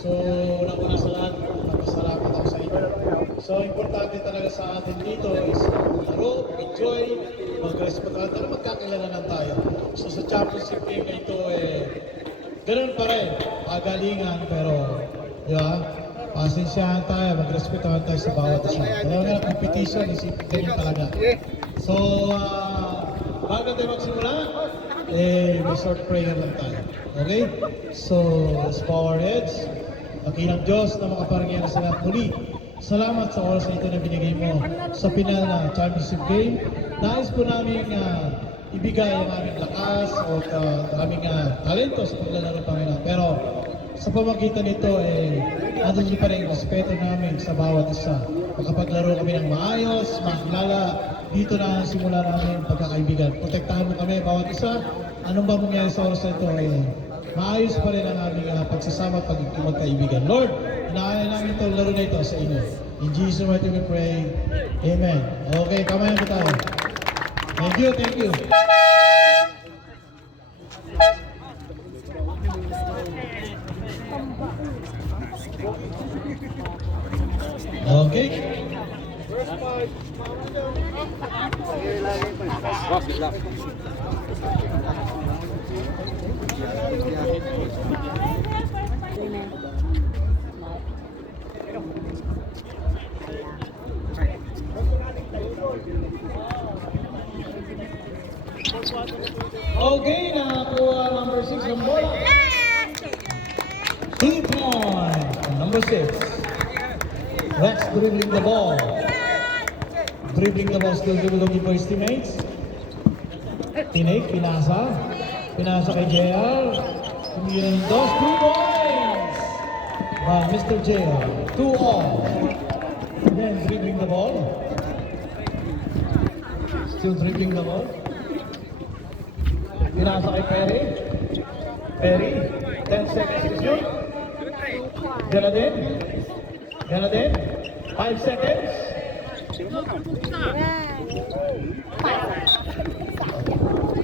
So, una sa lahat, magpasalamat ako sa inyo. So, importante talaga sa atin dito is laro, enjoy, mag-respetuhan, talaga magkakilalanan tayo. So, sa championship game na ito, ganun pa rin, pagalingan, pero, di ba? Pasensyahan tayo, mag-respetuhan tayo sa bawat isa. Talaga na competition, isipin ganyan talaga. So, bago tayo magsimula, may short prayer lang tayo. Okay? So, let's bow our heads. Nakilang Diyos na makaparangyan sa lahat muli. Salamat sa oras na ito na binigay mo sa final na championship game. Nais po namin ibigay ang aming lakas o aming talento sa paglalaro, Panginoon. Pero sa pamagitan nito, nandun pa rin respeto namin sa bawat isa. Pagkapaglaro kami ng maayos, makilala, dito na ang simula namin pagkakaibigan. Protektahan mo kami, bawat isa. Anong ba mangyari sa oras na ito, maayos pa rin ang aming pagsasama at pagkakaibigan. Lord, inaaya namin itong laro na ito sa inyo. In Jesus' mighty we pray. Amen. Okay, kamayan po tayo. Thank you, thank you. Okay. Okay, nakakuha number 6 ng bola. 2 points. Number 6. Rex dribbling the ball. Dribbling the ball, still looking for his teammates. Tinig, pinasa. Pinasa kay JR. Tumira ng dos. 2 points! By Mr. JR. 2-all. Then dribbling the ball. Still dribbling the ball. Pinasa kay Perry. Perry. 10 seconds to shoot. Gana din. Gana din. 5 seconds.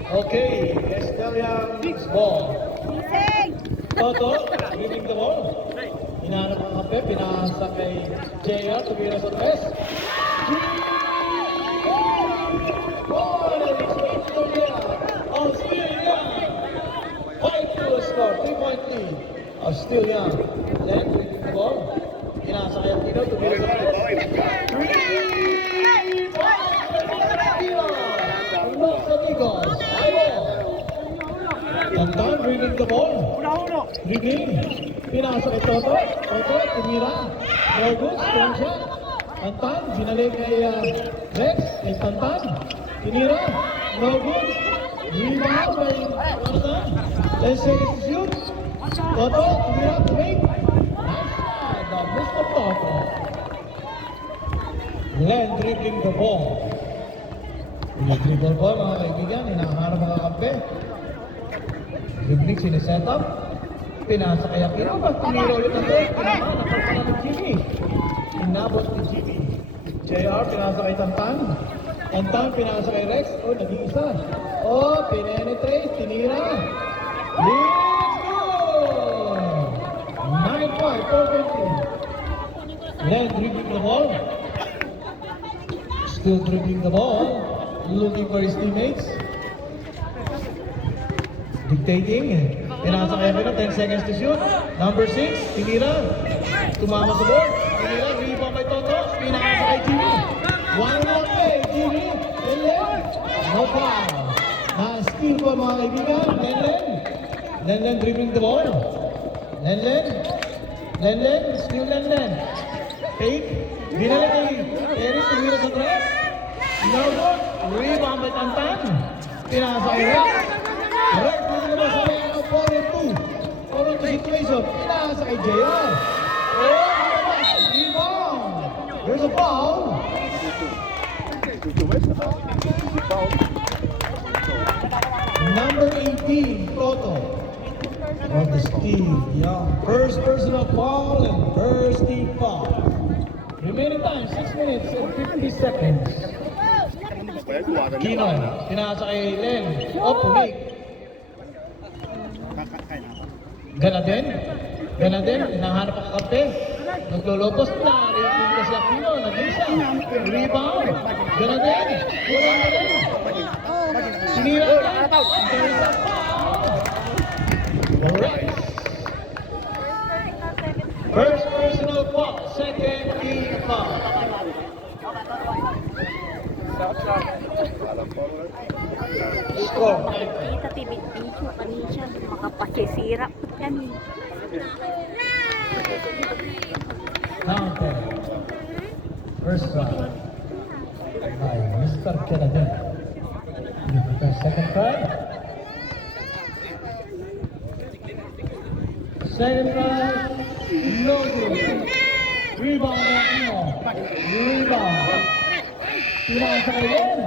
Okay, Estelia Mix ball. Toto, winning the ball. Hinahanap ang kape, pinahasa kay JR, tumira sa tres. Australia! 5 to a score, 3-point lead. Australia. Then, winning the ball. Pinahasa kay Aquino, tumira sa tres. Tantan, dribbling the ball. Dribbling. Pinasa kay Toto. Toto, tumira. No good, strong shot. Tantan, sinali kay Rex. Kay Tantan. Tinira. No good. Rebound by Tantan. 10 seconds to shoot. Toto, tumira, to make. Nice shot. The miss of Toto. Len dribbling the ball. Dribble ball, mga kaibigan. Hinahanap mga kampe. Dribbling, siniset up. Pinasa kay Aquino. Pag tumira ulit ang ball, napagpala ng Jimmy. Inabot ni Jimmy. JR, pinasa kay Tantan. Tantan, pinasa kay Rex. Oh, naging isa. Oh, pinenetrate, tinira. Let's go! 9-5, 4-20. Then dribbling the ball. Still dribbling the ball. Looking for his teammates. Dictating. Pinasa kaya pero 10 seconds to shoot. Number 6, tinira. Tumama sa board. Tinira, rebound by Toto. Pinasa kay Jimmy. 1-1 play, Jimmy. Lenlen. No foul. Na-steal po mga kaibigan. Lenlen. Lenlen dribbling the ball. Lenlen. Lenlen. Still Lenlen. Fake. Dinala kay Eric. Tinira sa tres. No good. Rebound by Tantan. Pinasa kay Rex. Rex, dito naman sa may 4-2. 4-2 situation. Pinasa kay JR. Oh, rebound. There's a foul. Number 18, Toto. On the steal. Young. First personal foul and first team foul. Remaining time, 6 minutes and 50 seconds. Kino, pinasa kay Len. Oh, punik. Gana din. Gana din, hinahanap ang kakampi. Naglolobos na, rin kasi Aquino, nag-isa. Rebound. Gana din, kulang na rin. Sinira na. There is a foul. Correct. First personal foul, second team foul. Score. Kita tibit video kanina siya makapakisira yan. Counter. First round by Mr. Kennedy. The second try. Second try. No good. Rebound Aquino. Rebound. Pinasa again.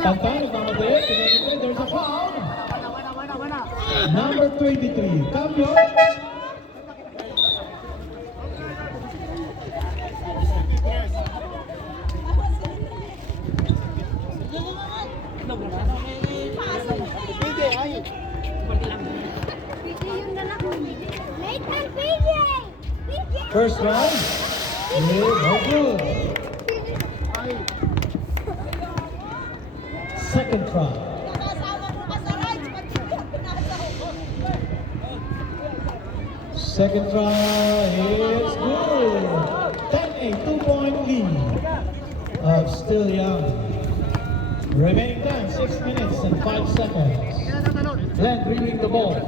Pagpano, mamadali. There's a foul. Number 23. Cambio. First round. No good. Second try. Second try is good. 10-8, 2-point lead of Still Young. Remaining time, 6 minutes and 5 seconds. Glenn dribbling the ball.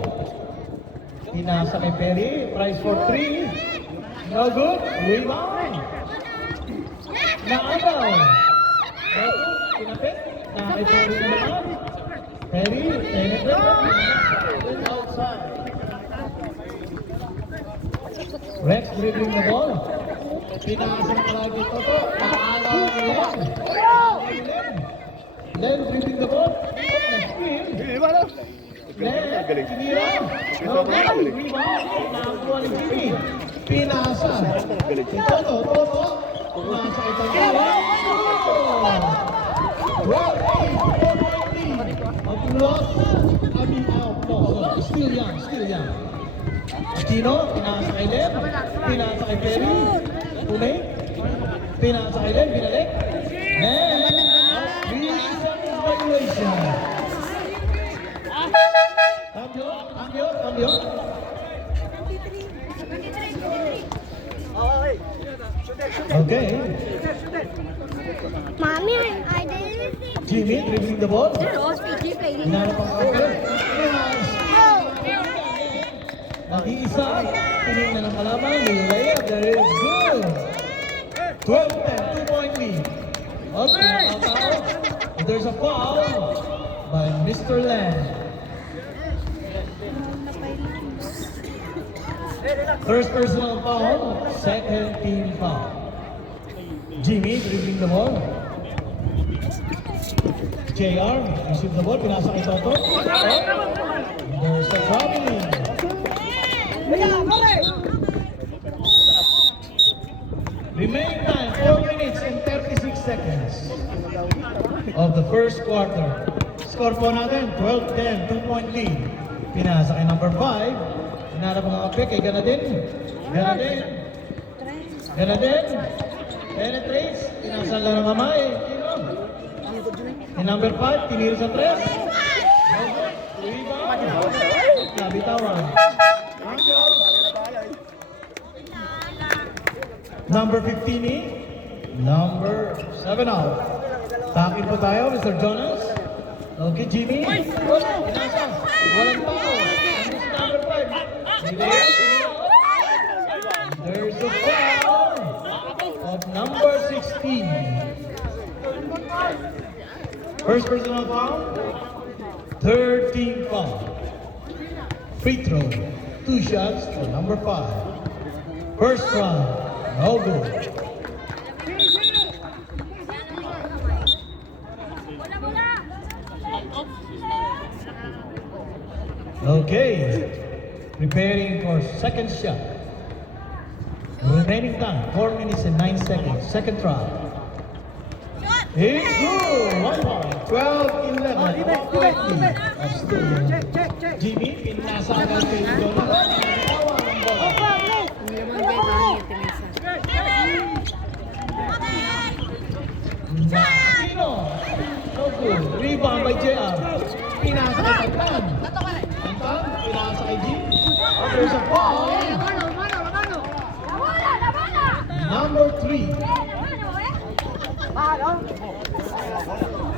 Pinasa kay Perry, price for 3. No good. Rebound. Naagaw. Pinapit. Na kay Perry na naman. Perry, penetrate. Outside. Rex dribbling the ball. Pinasa na lagi ito. Naagaw ang Glenn. Glenn dribbling the ball. Na-screen. Glenn, sinira. No, Glenn, rebound. Nakakuha ni Jimmy. Pinasa. Toto. Pinasa ito. Well, 4-8 of loss. Still young. Aquino, pinasa kay Len. Pinasa kay Perry. Tunay. Pinasa kay Len, binalik. And reason evaluation. Cambio. Okay. Mommy, I didn't think Jimmy dribbling the ball. Ross PG played it. Hinarap ang kapatid. Nag-iisa. Tinignan ng kalaban. Layup. There is good. 12-10. 2-point lead. Okay, nakakao. There's a foul by Mr. Land. First personal foul, second team foul. Jimmy dribbling the ball. JR receive the ball, pinasa kay Toto. There's a traveling. Remaining time, 4 minutes and 36 seconds of the first quarter. Score po natin, 12-10, 2-point lead. Pinasa kay number 5. Hinarap ang kape kay Ganadin. Penetrates. Pinasan lang ng kamay. Yung number 5, tiniro sa 3. Rebound. Nabitawan. Number 15 in. Number 7 out. Takin po tayo, Mr. Jonas. Okay, Jimmy. Pinasa. Walang tao. Number 5. There's a foul of number 16. First personal foul, third team foul. Free throw, 2 shots for number 5. First round, no good. Okay, preparing for second shot. Remaining time, 4 minutes and 9 seconds. Second try. It's good! 1 point. 12-11. Jimmy, pinasa agad kay Donald. Nakawa ng bola. Hindi naman kayo bangit, Teresa. Nakino. So good. Rebound by JR. Pinasa kay Tantan. Tantan, pinasa kay Jim. There's a foul. Number 3.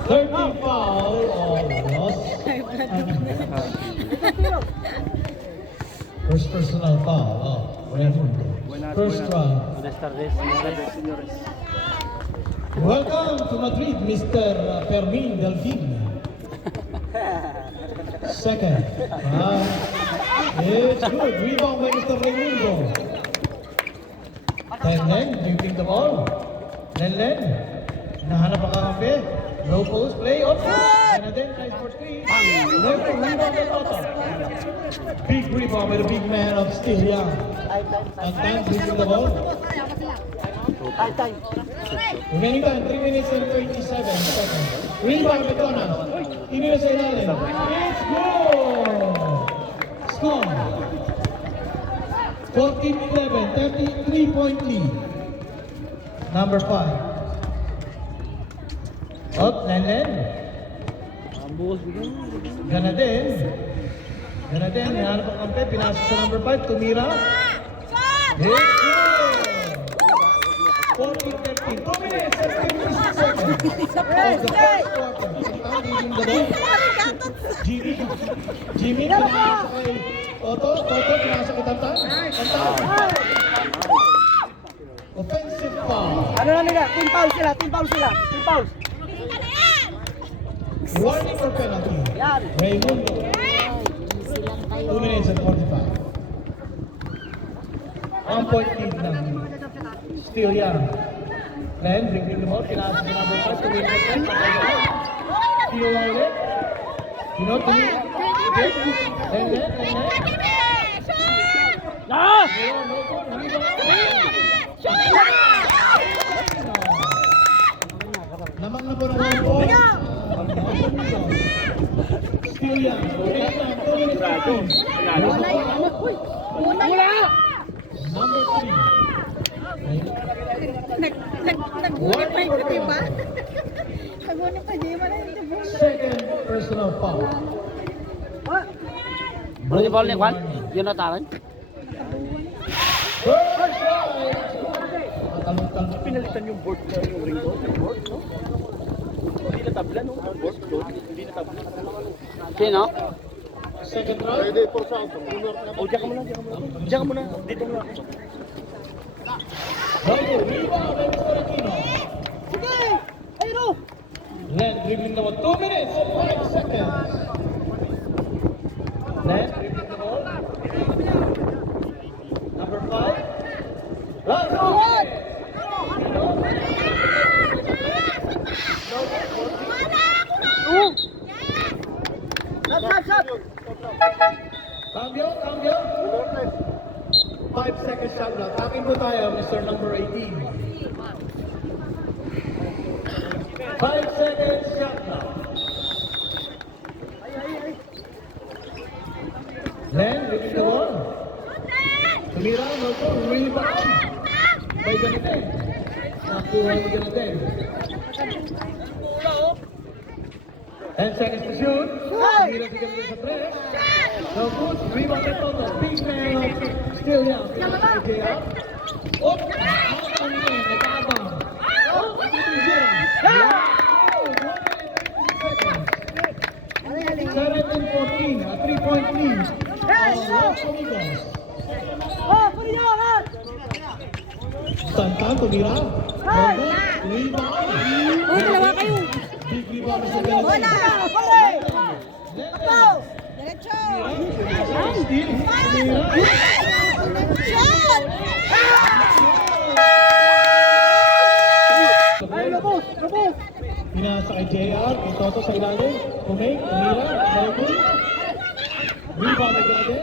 13 foul. Oh, loss. First personal foul. Oh, Raimundo. First round. Buenas tardes, señores. Welcome to Madrid, Mr. Fermin Delfin. Second. It's good. Rebound by Mr. Raimundo. Len, dribbling the ball. Len. Nahanap ang kakampi. Low post play. Up. Canadien tries for 3. Left rebound by Toto. Big rebound by the big man of Steel Young. And time dribbling the ball. Remaining time, 3 minutes and 27 seconds. Rebound by Donald. Inila sa ilalim. It's good! Score! 14-11, 33-point lead. Number 5. Up, Len. Ganadin, nahanap ang kampe, pinasa sa number 5, tumira. It's good! 14-13, 2 minutes and 56 seconds of the first quarter. Ang leading the ball. Jimmy, pinasa kay Toto, pinasa kay Tantan. Offensive foul. Ano na nila? Team foul sila. Warning or penalty? Yan. Raimundo. 2 minutes and 45. 1 point lead ng Steel Young. Len, dribbling the ball, pinasa sa number 5, tumira sa 10. Tino ulit. Tino. Len. Ah! Namang na po ng 1 point. Steel Young. Number 3. Naggunit pa yung kuti ba? Naggunit pa, di ba na yung Second personal foul. Ano yung foul ni Juan? Yun na taran? First right. Talong-talong. Pinalitan yung board na yung ring doon. Yung board, no? Hindi na tabla, no? Ang board doon. Hindi na tabla. Sino? Second round. O, diyan ka muna. Diyan ka muna. Dito muna. Bago, rebound by Mr. Aquino. Sige! Ayro! Len dribbling the ball. 2 minutes and 5 seconds. Len dribbling the ball. Number 5. Last one. Shot! Cambio. 5 seconds shot clock. Takin po tayo, Mr. Number 18. 5 seconds shot clock. Len, dribbling the ball. Tumira, Marco, rebound. By Ganete. Nakuha ni Ganete. 10 seconds to shoot. Tumira si Ganete sa press. No good. Rebound by Toto. Big man of Steel Young. Pinasa kay JR. Op! Nakakang niya. Nagkakabang. Oh! Tumira. 7-14. A 3-point lead. Los Amigos. Tantan, tumira. Rebound. dalawa kayo. Big rebound sa Ganete. Diretso! Steal. Tumira. Pinasa kay JR, kay Toto sa ilalim. Kumay, tumira, Marco. Rebound ay Ganete.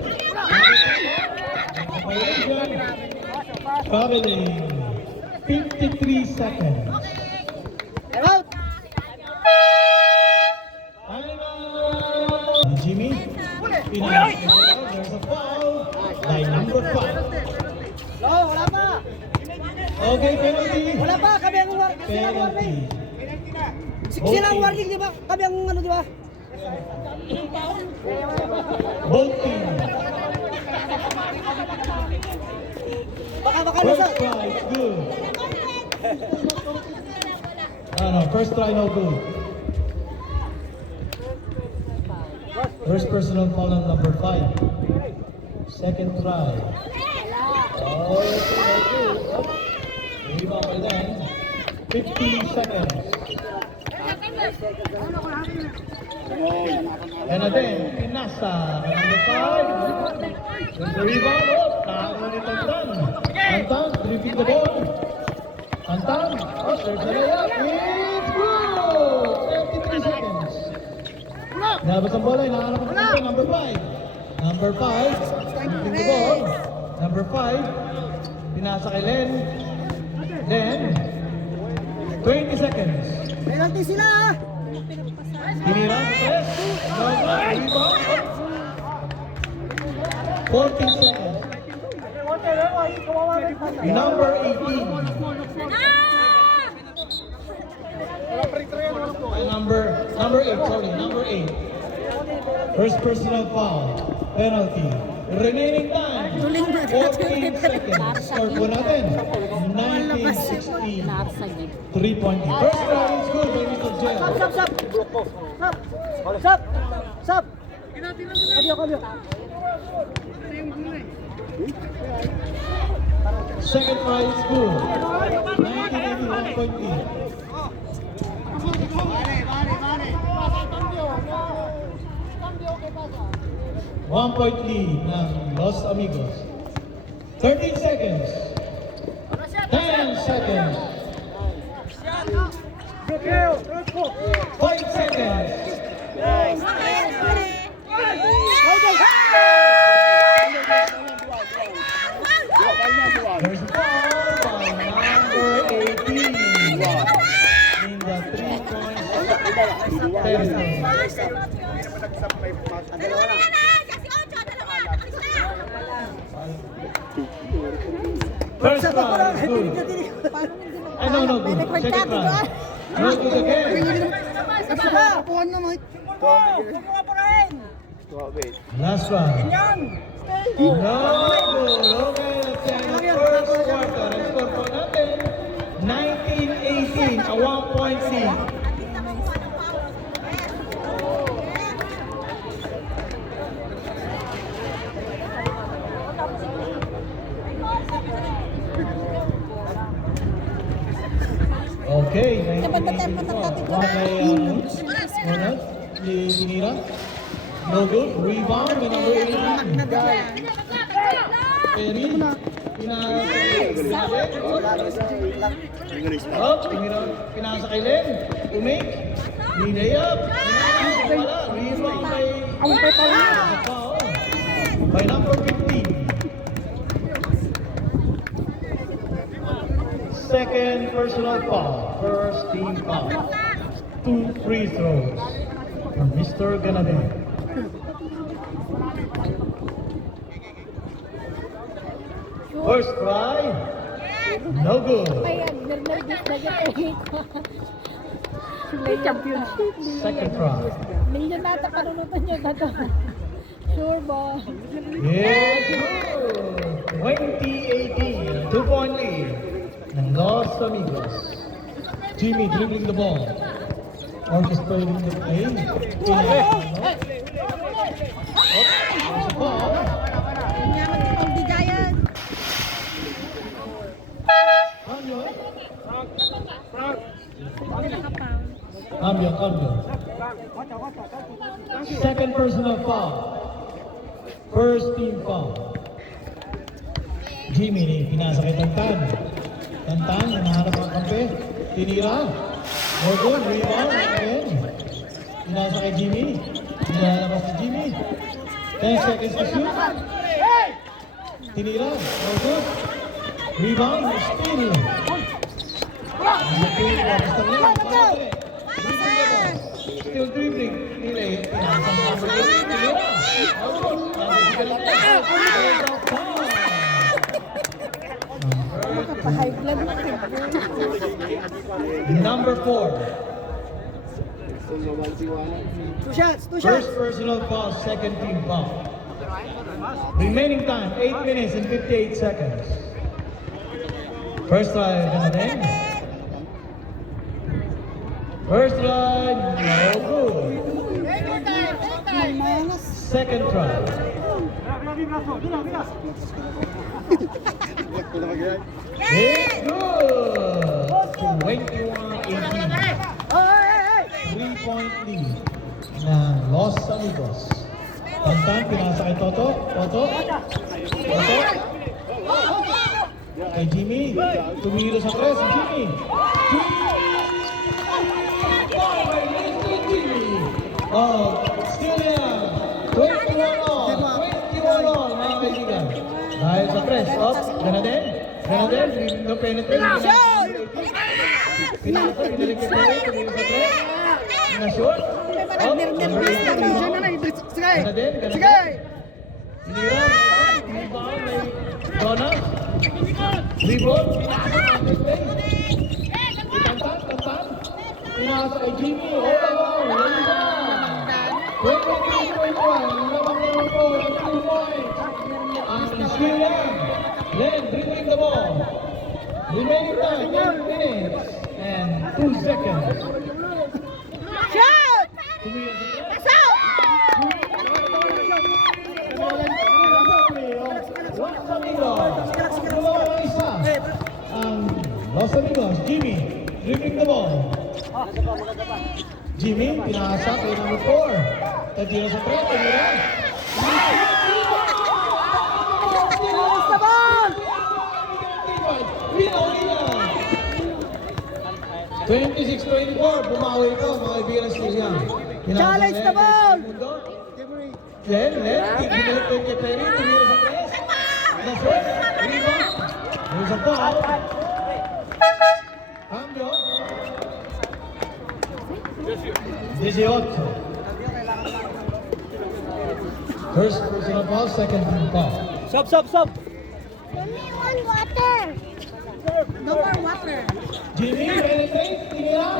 Traveling. 53 seconds. Okay, penalty. Wala pa, kami ang warning. Penalty. Sila ang warning, di ba? Kami ang ano, di ba? Both team. Baka First nasa. try, it's good. No, first try, no good. First personal foul on number 5. Second try. Oh, okay. Rebound by then. 50 seconds. And again, Pinasa, number 5. There's the rebound. Oh, nakakuha ni Tantan. Tantan, dribbling the ball. Tantan, oh, there's the layup. It's good! 33 seconds. Nabas ang bola, nakakalap ang bola, number 5. Number 5, dribbling the ball. Number 5, pinasa kay Len. Then, 20 seconds. Penalty sila, ah. Hinira sa press. Rebound. 14 seconds. Number 18. Number 8, sorry, number 8. First personal foul. Penalty. Remaining time. 14 seconds. Score po natin. 19-16. 3-point lead. First round is good by Mr. Jel. Stop! Kabyo. Second try is good. 19-81 point lead. One point lead ng Los Amigos. 13 seconds. 10 seconds. 5 seconds. There's a foul by number 18 in the 3-point territory. First round is good. No, good. Second round. No good again. Last round. No good. Okay, let's end the first quarter. Ang score po natin, 19-18, a 1-point lead. Okay, 19-18. Hinira. No good. Rebound by number 18. Perry. Pinasa kay Len. Umik. Hinayap. Wala. Rebound by number 15. Second personal foul. First team foul. 2 free throws from Mr. Ganade. First try, no good. Championship. Second try. Million nata panunutan niyo na to. Sure ba? Yes, good. 20-18, 2-point lead ng Los Amigos. Jimmy dribbling the ball. Orchestrating the play. There's a ball. Cambio. Second personal foul. First team foul. Jimmy, pinasa kay Tantan. Tantan, nahanap ang kampe. Tinira. No good, rebound again. Pinasa kay Jimmy. Nilalabas si Jimmy. 10 seconds to shoot. Tinira. No good. Rebound, steal. Still dribbling. Pinasa ang number 8. Tinira. Number Pa-high blood mo. Number 4. Two shots, two First shots. personal foul, second team foul. Remaining time, 8 minutes and 58 seconds. First try, ganun. First try, no good. Second try. It's good! 21-18. 3-point lead ng Los Amigos. Tantan, pinasa kay Toto. Toto. Kay Jimmy. Tumiro sa press. Jimmy. Oh, still yan. 21 all. 21 all, mga kaibigan. Dahil sa press. Up. Gana din. No penetrate. Pinasa, pinilig kay Perry. Tumiro sa press. Na-short. Up. Gana din. Sinira. Rebound may Jonas. Rebound. Tantan. Pinasa kay Jimmy. Oh, 23-21. Lamang po. 2 points. Ang steal yan. Len, dribbling the ball. Remaining time, 1 minutes and 2 seconds. Shoot! Tumira sa press. Pass out! Los Amigos. Dalawa ng isa. Ang Los Amigos. Jimmy, dribbling the ball. Jimmy, pinasa kay number 4. Tadira sa press. Tadira. Sa ball! 26-24, bumawi ito, mga kaibigan ng Steele yan. Challenge the ball! Len, binalik ko kay Perry, tumira sa press. Na-short, rebound. There's a foul. Cambio. 18. First personal foul, second team foul. Stop. Give me one water. No more water. Jimmy, penetrate, tinira.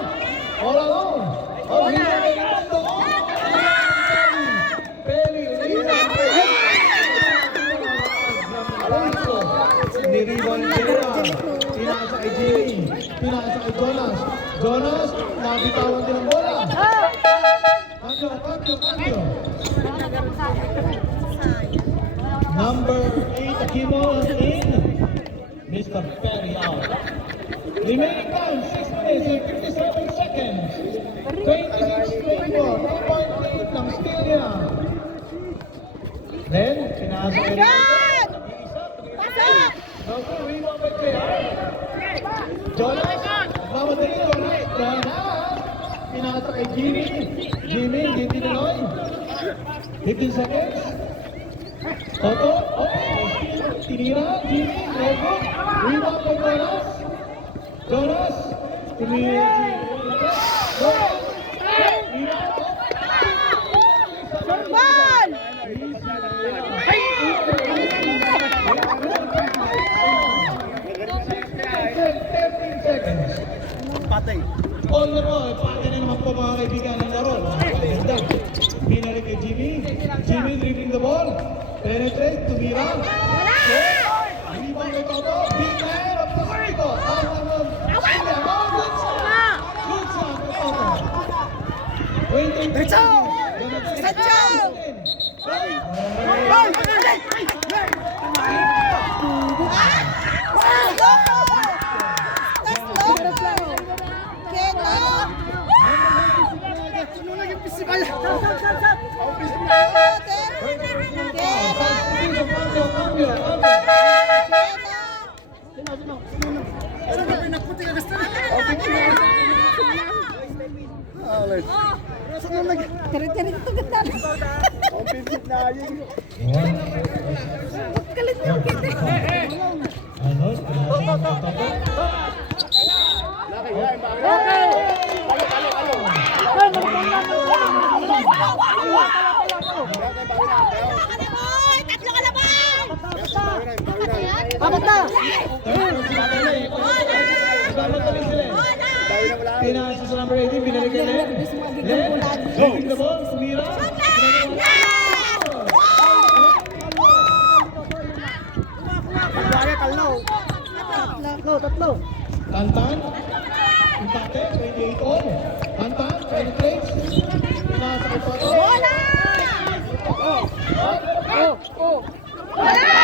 All alone. Oh, Perry, niribon nila. Pinasa kay Jimmy. Pinasa kay Jonas. Jonas, nabitawan din ang bola. Cambio. Number 8, Aquino in. Mr. Perry out. Remaining time, 6 minutes and 57 seconds. 26-24, 3-point lead ng Steele niya. Then, pinasa kay Good! Pass out! Double rebound by JR. Jonas, mamadali Jonas. Pinasa kay Jimmy. Jimmy, hindi tinuloy. 15 seconds. Toto, tinira, Jimmy, Robo, rebound by Jonas. Jonas, tinira Jimmy. Jonas, rebound. Ball! 13 seconds. Patay. All na mo, pati na naman po mga kaibigan ng laro. Ganda. Pinalik kay Jimmy. Jimmy dribbling the ball. Penetrate, tumira. Rebound kay Toto. Big man of the Rico. Good shot kay Toto. 20. Kari-kari ito ganda. Kalit niyo kita. Ano? Pinasa kay Toto. Tatlo ka na, boy! Apat na! number 18, binalik kay Len. Len, dribbling the ball, tumira. Kaya kalno. Tatlo. Tantan, impacted, 28 on. Tantan, penetrates. Pinasa kay Pato. Bola! Bola!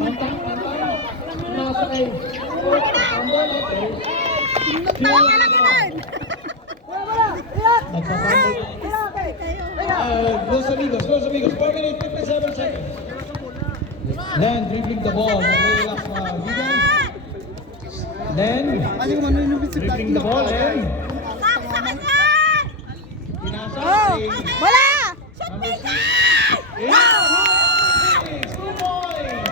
Tantan, pinasa kay Nagpapambol. Los amigos, 4 minutes, 57 seconds. Len dribbling the ball. Nag-relax na Vigan. Len dribbling the ball. Len. Pinasa kay Bola! number 6. 2 points.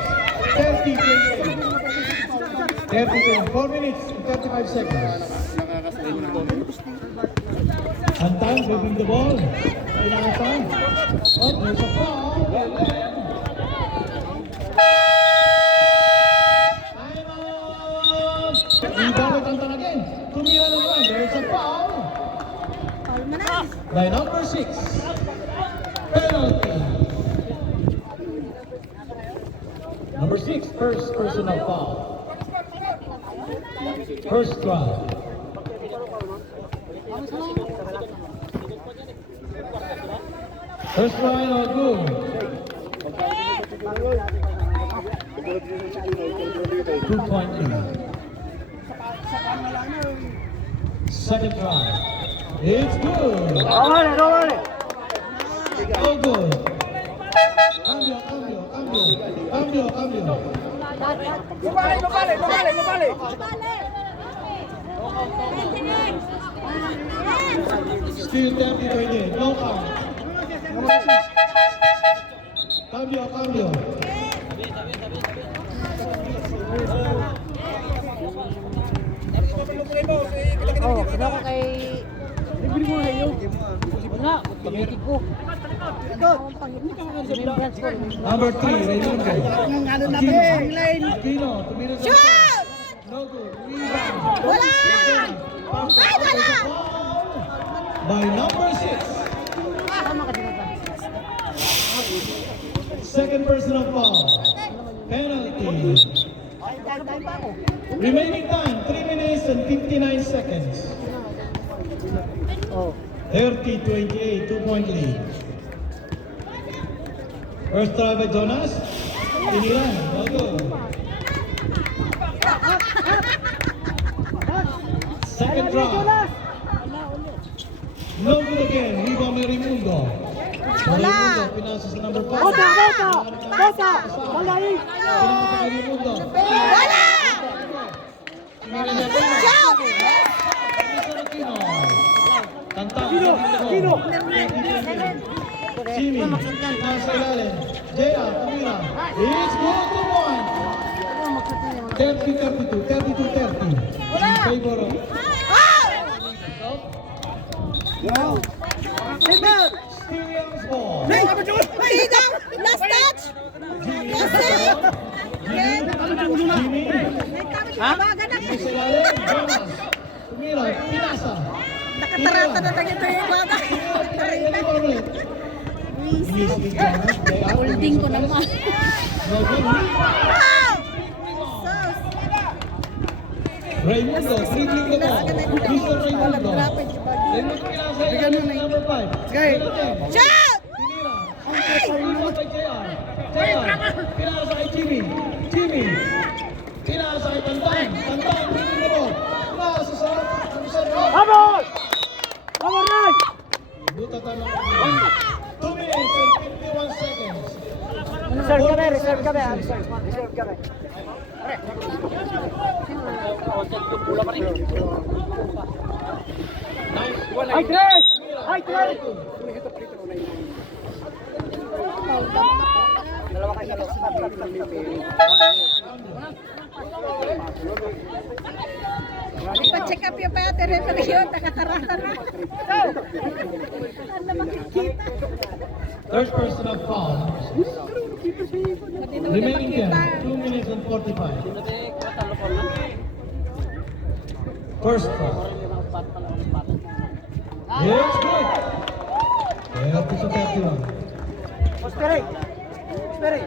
30, 4 minutes, 35 seconds. Tantan dribbling the ball. Pinasa. Oh, there's a foul. Time out. Rebound Tantan again. Tumira naman. There's a foul. By number 6. Penalty. Number 6, first personal foul. First try. First try, no good. 2-point lead. Second try. It's good. Oh, good. Cambio. Still 30-28. No count. Cambio. Oh, kenapa kay... Bibili mo na yun. Wala, pag-itig ko. Number 3, Raimundo. Ano na ba yung line? Aquino, tumira sa Shoot! no good. Rebound. Wala! Ay, wala! By number 6. Second personal foul. Penalty. Remaining time, 3 minutes and 59 seconds. 30-28, 2-point lead. First try by Jonas. Tiniran, no good. Second try. No good again. Rebound by Raimundo. Raimundo, pinasa sa number 5. Bota! Malayin! Pinasa kay Raimundo. Bola! Tinira niya pa. Shoot! Pinasa na Aquino. Tanta. Aquino! Jimmy, nasa ilalim. Jaya, tumira. It's good, 2 points. 30-32, 32-30. In favor of Stevens ball. Freedom! Last touch! Last touch! Jimmy, Baga na. nasa ilalim. Jonas, tumira, pinasa. Nakatarata na tayo ito yung bata. Holding ko naman. Raimundo, dribbling the ball. Mr. Raimundo. Raimundo pinasa ilalim, number 5. Shoot! Tinira. Pinasa kay JR. Pinasa kay Jimmy. Pinasa kay Tantan. Dribbling the ball. Pinasa sa Vamos! Vamos, Ray! Buta tama. 2 minutes and 51 seconds. Reserve kami. Ay, tres! Ay, tres! Dalawa kayo Ipa-check up yung pati referee yun. Nakatarata na. Ano makikita? Third personal foul. Remaining 10, 2 minutes and 45. First try. Yes, good. Kaya ito sa 31. Espere. Espere.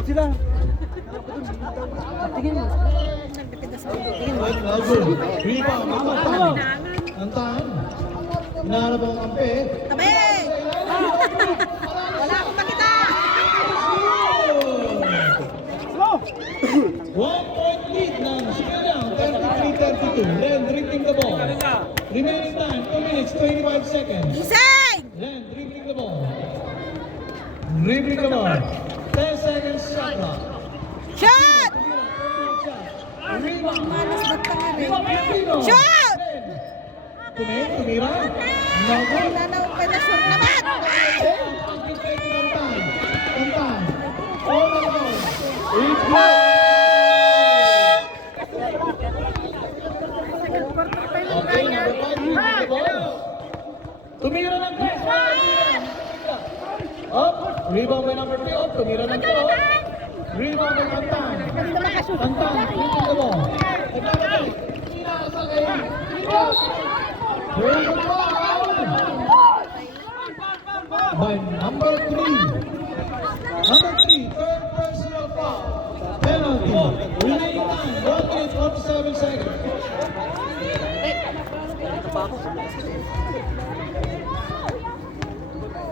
Sila. Tingin mo. Right, now good. Rebound. Antahan. Antahan. Hinahanap ang kampe. Tabi! Wala akong makita! 1 point lead ng Sigalang, 33-32. Len dribbling the ball. Remaining time, 2 minutes, 25 seconds. Gising! Len dribbling the ball. Dribbling the ball. 10 seconds shot clock. Shot! Rebound. Malas ba't ka nga rin? Rebound. Shoot! Tumira. No good. Wala na akong penasyon naman! Antahan. All the ball. It's good. Okay, number 5, dribbling the ball. Tumira ng press. Up. Rebound by number 3. Up. Tumira ng cross. Rebound by Antahan. Antahan. Dribbling the ball. Naglalagay. Sinasa kayo. Very good ball. By number 3. Number 3, third personal foul. Penalty. Remaining time, 1 minute, 47 seconds.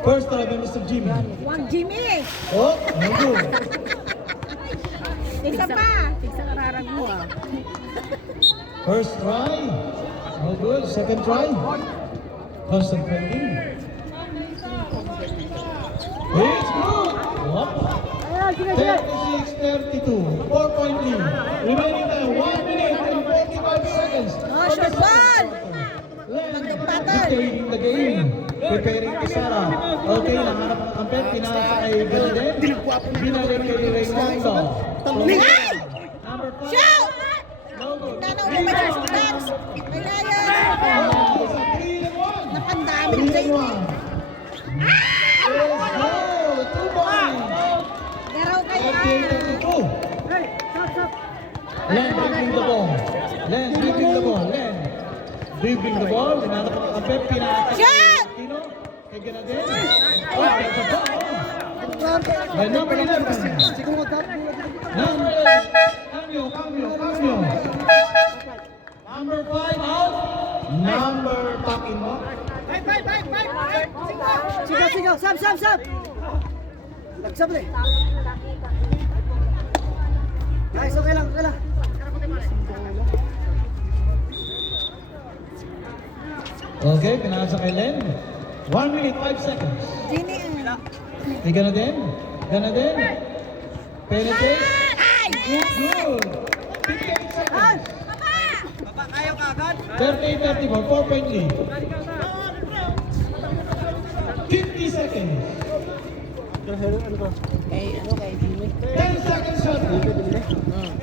First try by Mr. Jimmy. Wag Jimmy! Oh, no good. Isa pa! First try. No good. Second try. Concentrating. It's good. What? 36-32. 4-point lead. Remaining time 1 minute and 45 seconds. Oh, short ball! Dictating the game. Preparing kay Sarah. Okay, nahanap ang kampet. Pinasa kay Ganden. Binalik kay Raymundo. Ay! Number 5. Shoot! No good. Tanaw na ba yung stars? May layas! Sa 3 and 1. Napandami ng 3 and Jay. 1. Let's go. 2 points. Garaw kayo! 38-32. Len dribbling the ball. Len dribbling the ball. Len dribbling the ball. Hinanap ang kampet. Pinasa Shot! Tino. Kay Ganaden. Oh, that's a foul. By number 11. Cambio. Number 5 out. Number takin mo. Sigaw. Sab. Nagsab le. Guys, okay lang. Okay, pinasa kay Len. 1 minute, 5 seconds. Jimmy! Kay Ganaden. Penetrate. Ay! Good. 58 seconds. 38-34, 4-point lead. 50 seconds. Kay Jimmy. 10 seconds shot.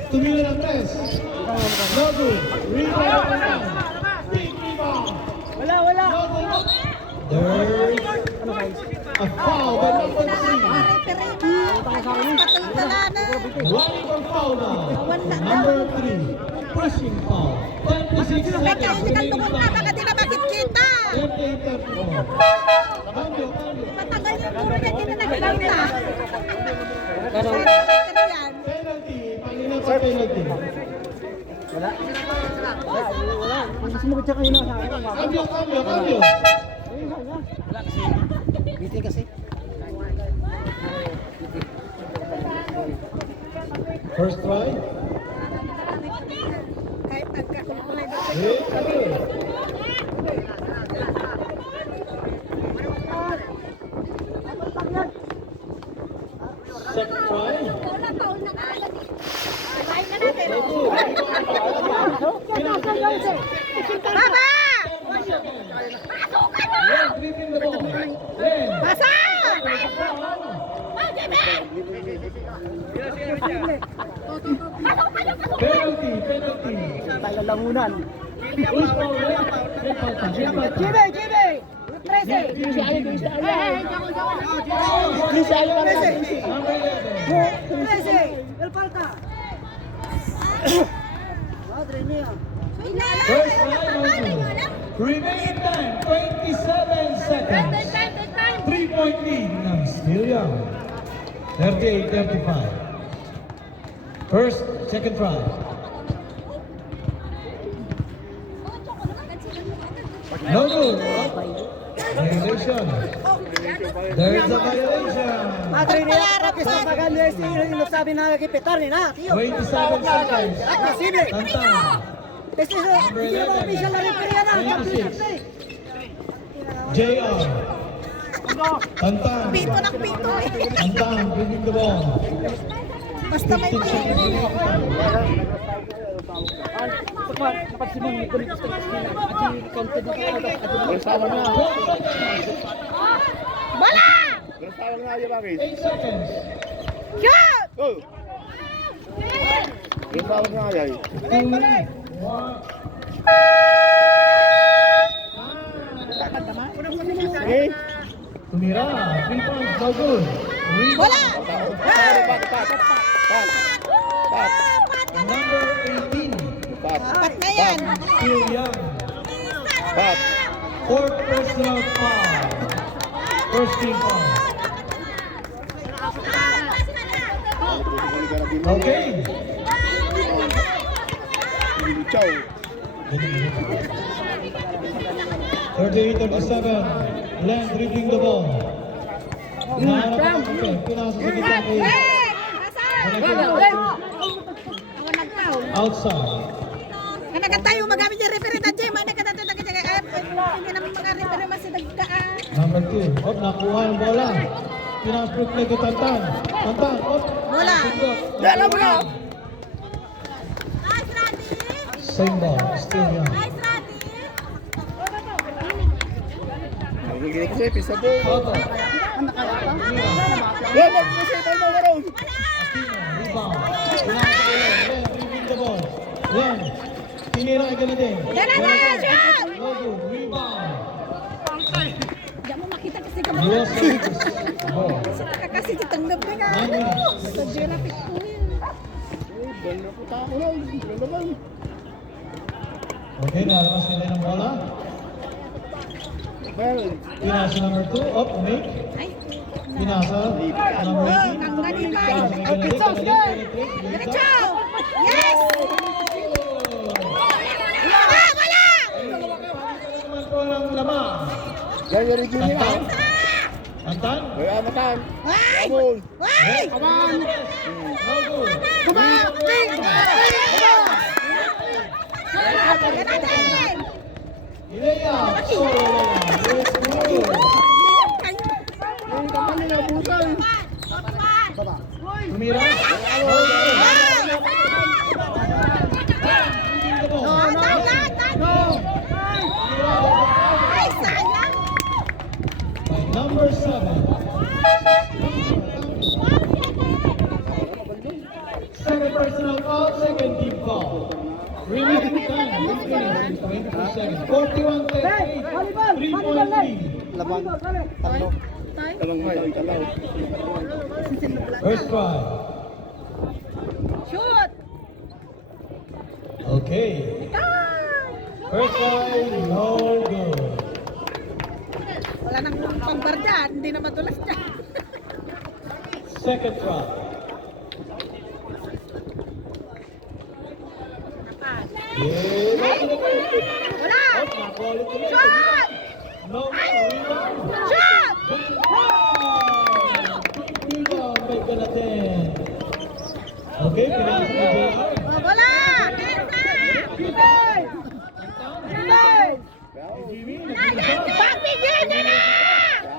Tumira ng press. No good. Rebound. Big rebound. Wala. No good. There's a foul by number 3. Running for foul now. Number 3. Pushing foul. 26 seconds. Remaining time. Baka di na bakit kita! 38-34. Cambio. Matagal yung puro niya, di na nakikita. Penalty. Pangina pa penalty. Wala. Gusto mo ka tsaka yun sa akin. Cambio. Wala kasi. Bitin kasi. First try. Kahit nagkakulkulay ba? Second try. Taon na kagad eh. Kumain na natin. Baba! Len dribbling the ball. Len. Basa! Penalty. Tayo lamunan. Who's foul? Len. Jimmy! 3 Si Ayo, si Ayo. Si Ayo ka rin. Number 11. First line, no good. Remaining time, 27 seconds. 3-point lead ng Still Young. 38-35. First, second try. No good. Violation. There's a violation. Madre niya, kasi maganda yung sabi na nagipitar ni na. 27 seconds. Tantang. Number 11. 26. JR. Tantang. Pito ng pito eh. Tantang. Bringing the ball. Basta may 15 seconds remaining. Tawag na. Bola! Tawag na ayo bakit? 8 seconds. Shoot! Oh. Tawag na ayo. 2, 1. Sige. Tumira. 3 points. No good. Bola! Pat. Number 18. Pat. Apat na yan. Still Young. Pat. Fourth personal foul. First team foul. Okay. Ciao. 38-37. Len dribbling the ball. Nahanap ang kapatid. Pinasa sa gitna kay outside. Kanaga tayo magamit yung referee na Jim. Ano ka natin hindi naman mga referee masidagkaan. Number 2. Hop, nakuha ang bola. Pinasa play kay Tantan. Tantan, hop. Bola. Dala mo na. Same ball. Still Young. Nagiging kasi pisa po. Auto. Yo, mag-kasi tayo mo karon. Aquino, rebound. Pinasa kay Len. Len dribbling the ball. Len. Tinira kay Ganadin. Shoot! No good. Rebound. Hindi mo makita kasi ka Los Santos. Ball. kasi titanggap na nga. 9 minutes. Sa Jerapik ko yun. Dala na po tayo lang. Dala naman. Okay, nalabas nila ng bola. Well, Pinasa number 2. Up, make. Ay, Pinasa number 18. ang ganibay. Pinasa kay Ganadin. Ganadin, penetrate. Diretso! Yes! Wala! Naman po ng lamang. yan yung rigin nila. Tantan. Tantan. Kaya matan. Ay! Amon. Ay! No good. Ganadin! Ilea. Solo Ilea. Yung kapan nila busan. Tumira. Ay, sayang! Number 7. Second personal foul, second team foul. Remaining time, 23 seconds. 41-38, 3-point lead. Labang. Talo. Talang may. Talaw. First try. Shoot! Okay. First try, no good. Wala nang pangbar dyan, hindi na madulas dyan. Second try. Wala! Shoot! No rebound. Shoot! Rebound by Ganadin. Okay, pinasa ni JR. Wala! Jimmy, nagpinasa. Pagbigyan nyo na!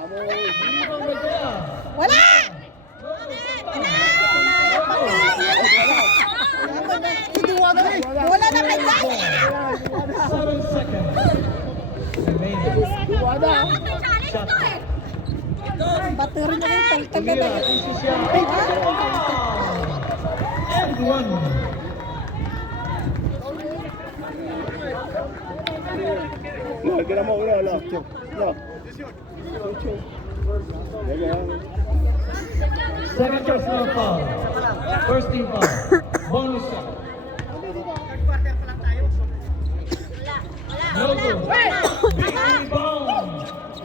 Rebound by JR. Wala! Wala na kay Jaya! 7 seconds remaining. Shot. Battery na rin, taltal na Tumira, na. pieces yan. And one. Kira mo, wala. Second personal foul. First team foul. Bonus shot. No good. Big rebound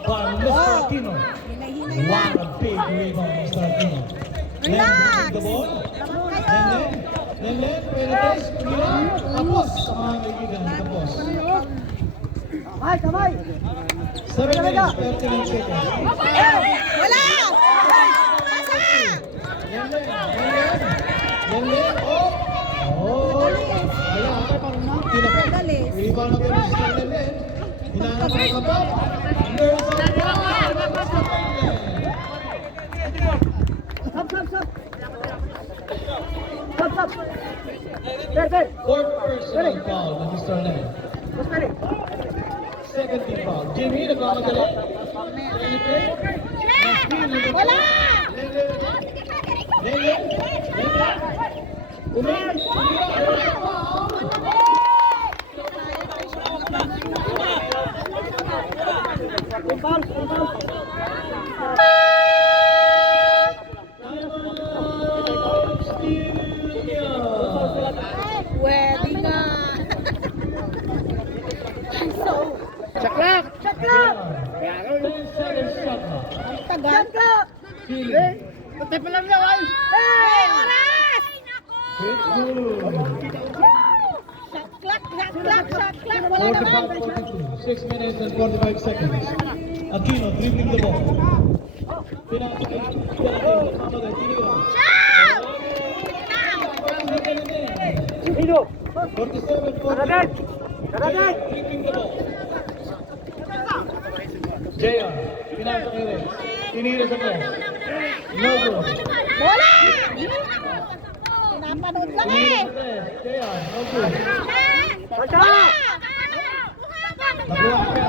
by Mr. Aquino. What a big rebound, Mr. Aquino. Relax. The ball. Kayo. Then, Perez, Aquino. Tapos, sa mga kaibigan, tapos. Kamay! 7 minutes, 39 seconds. Wala! Pasa! Then, oh! Wala. Dalis. Rebound natin si Mr. Len. Hinahanap ang kapal. There's a fourth personal foul ng Mr. Len. Second team foul. Jimmy, nagmamadali. Wala! Pwede nga. So, Chaklak! 10 seconds shot clock. tagal. Feeling. Hey, oras! It's good. Saklak. Wala naman. 45-42. 6 minutes and 45 seconds. Aquino dribbling the ball. Pinakita. Sino? 47-48. Dribbling the ball. JR. Pinakita. Tinira sa ball. No good. Bola! Pinapanood lang eh. JR. No good. Bola! Nakuha ka.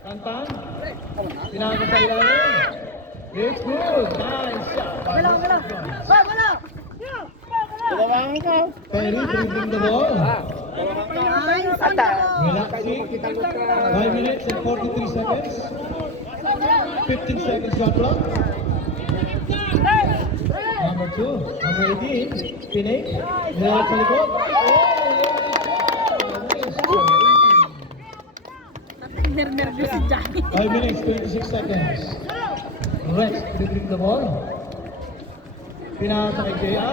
Tantan. Pinaka sa ilalim. It's good. Nice shot. Dalawang ka. Perry dribbling the ball. Relaxing. 5 minutes and 43 seconds. 15 seconds shot clock. Number 2. Number 18. Pinay. Nilawat sa likod. Nervous si Johnny. 5 minutes, 26 seconds. Rex dribbling the ball. Pinasa kay JR.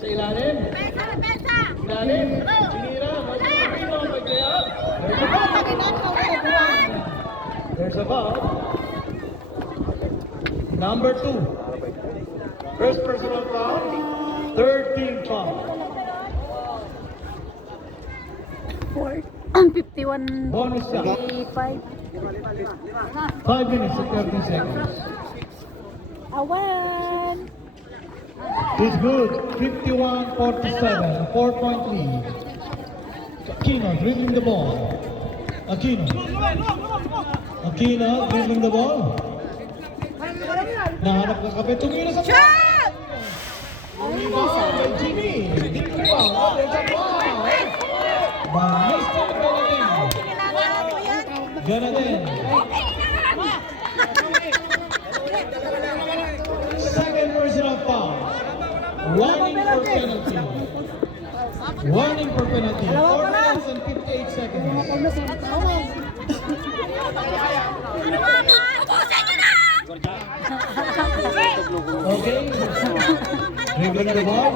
Sa ilalim. Ilalim. Sinira. Kay JR. There's a foul. Number 2. First personal foul. Third team foul. 51. Bonus shot. 5. 5 minutes and 30 seconds. Awan. It's good. 51-47. A 4-point lead. Aquino dribbling the ball. Aquino dribbling the ball. Nahanap ng kape. Tumira sa Shot! rebound by Jimmy. Dito pa. There's a foul. By Mr. Ganaden. Kailangan mo yan. Ganaden. Second personal foul. Warning for penalty. Warning for penalty. 4 minutes and 58 seconds. Okay. Dribbling the ball.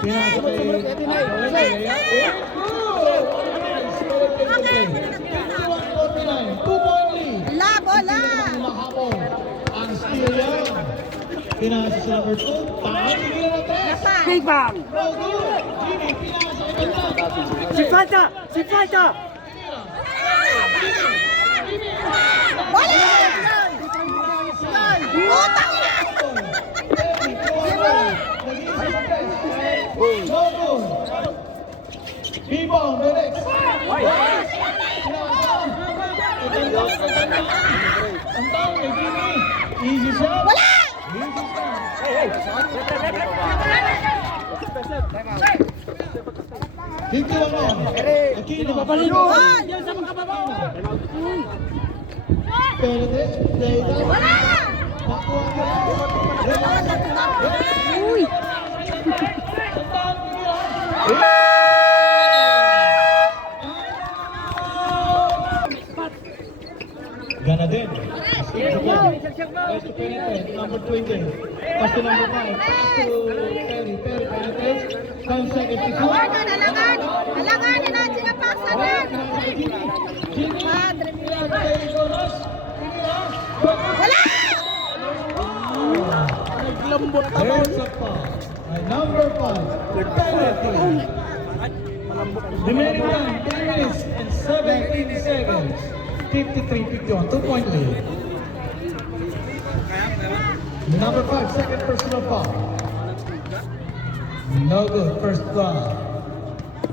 Pinasa kay 51-49. 2-point lead. La bola. Mahapon. Ang steal yan. Pinasa sa number 2. Taas. Hindi na 3. Big Bang! No good. Jimmy, pinasa kay Ganda. Si Fata! Bola! Utang na! Rebound, Benex. Tantang, may Jimmy. Easy shot. Wala! Easy shot. Dito ano? Aquino. Yun! Perez, Leida. Wala! Nakuha ko lang. Uy! Gana din. Pass to Perez, number 20. Pass to number 5. Pass to Perry. Perry penetrates. 10 seconds to shoot. Alangan! Alanganin natin ang pasa din! Jimmy. Padre mio. Jonas. Wala! Naglambot pa. There's a foul. Ay, number 5. Penalty. Remaining time, 3 minutes and 17 seconds. 53-51, 2-point lead. Number 5, second personal foul. No good, first foul.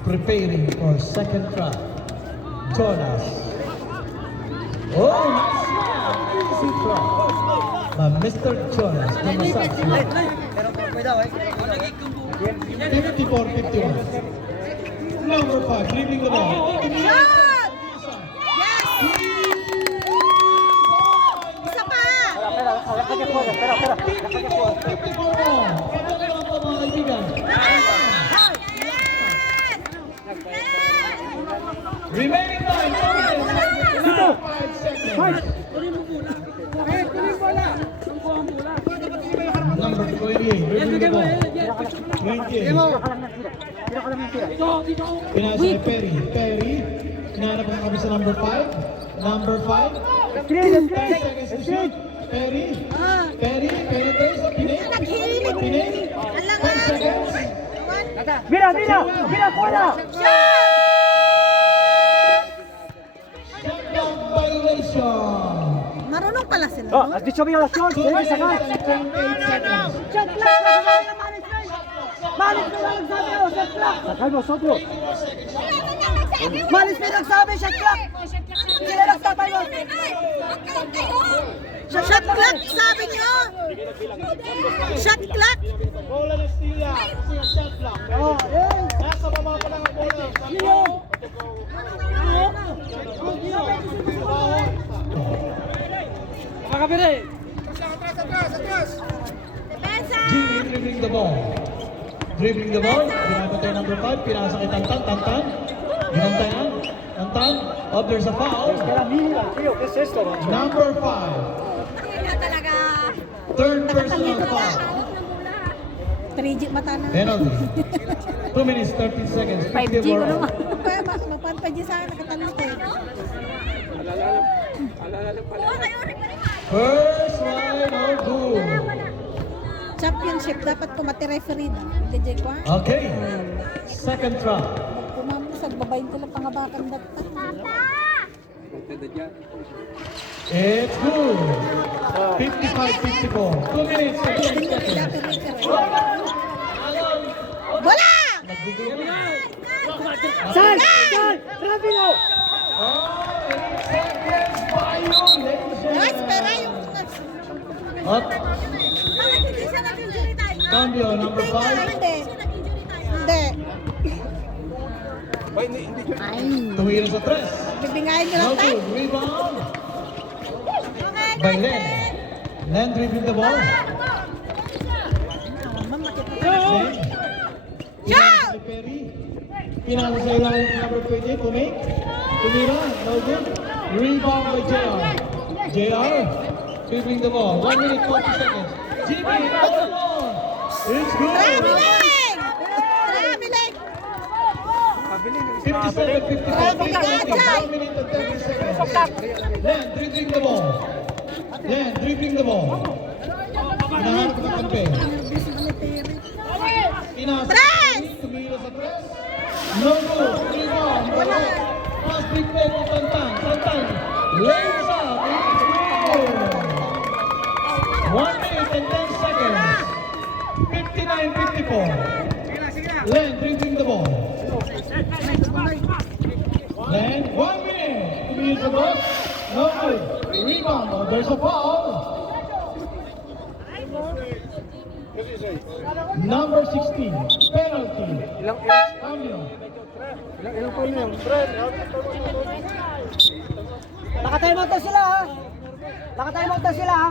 Preparing for second try. Jonas. Oh, nice shot. Easy try. By Mr. Jonas. Dumasag sila. 54-51. Number 5, dribbling the ball. Shot! Yes! Isa pa! 54 more. Pagkakilang po mga kaibigan. Remaining time, 5 seconds. Number 28, dribbling the ball. 28. Pinasa kay Perry. Perry, hinahanap ang kami sa number 5. Number 5. 10 seconds to shoot. Perry. Perry, penetrates. Pinay. Naghihilig! Pinay. 10 seconds. Mira, fuera! Shot! Shutdown violation. Marunong pala sila. Oh, has dicho violación, 2 se debe minutes sacar. and 28 seconds. ¡Shot clock! ¡Malis me nagsabi, oh, shot clock! Sakay nosotros. Malis me nagsabi, shot clock! Sila nagsabi mo. Shot clock, sabi nyo! Shot clock! Bola na Stila. Shot clock. Oh, eh. Nasa baba pa lang ang bola. Sino? Makapire. Depensa! Jimmy dribbling the ball. Dribbling the ball. Pinapatay number 5. Pinasa kay Tantan. Tantan. Ginantayan. Tantan. Oh, there's a foul. Espera, mira, tío, ¿qué es esto? Number 5. Kaya talaga. Third personal foul. 3G mata na. Penalty. 2 minutes, 13 seconds. 5G ko 54. naman. Kaya mapanpagya sa akin, nakatalo ko. First line of goal. Championship, dapat ko mati-referee na. DJ ko ha? Okay. Second try. Pumamusag, babayin ko lang pangabakan dagta. It's good. 55-54. 2 minutes, 13 seconds. Wala! ¡Sal! ¡Rápido! Seconds by you, ladies and Yes, pera yung... Up. Bakit hindi siya nag-injury time? Cambio, number 5. Hindi. Hindi. Ay, Tumira sa 3. bibingayin nyo lang No tayo. good. Rebound. By Len. Len dribbling the ball. Len. Shout! Si Perry. Pinasa sa ilalim ng number 28. Tumik. Tumira. No good. Rebound by JR. JR. Dribbling the ball. 1 minute, 40 seconds. Jimmy, number 4. It's good. Traveling! Traveling! 57-54. 1 minute and 30 seconds. Len dribbling the ball. Len dribbling the ball. Hinahanap ng kampe. Pinasa. Press! Tumira sa press. No good. Rebound. Wala. Pass big play to Tantan. Tantan. Lays up. It's good. 1 minute and 10 seconds. 59-54. Len dribbling the ball. Then 1 minute to use the box. No good. Rebound. Oh, there's a foul. Number 16. Penalty. Cambio. Ilang foul na yun? Naka-time out na sila ha. Naka-time out na sila ha.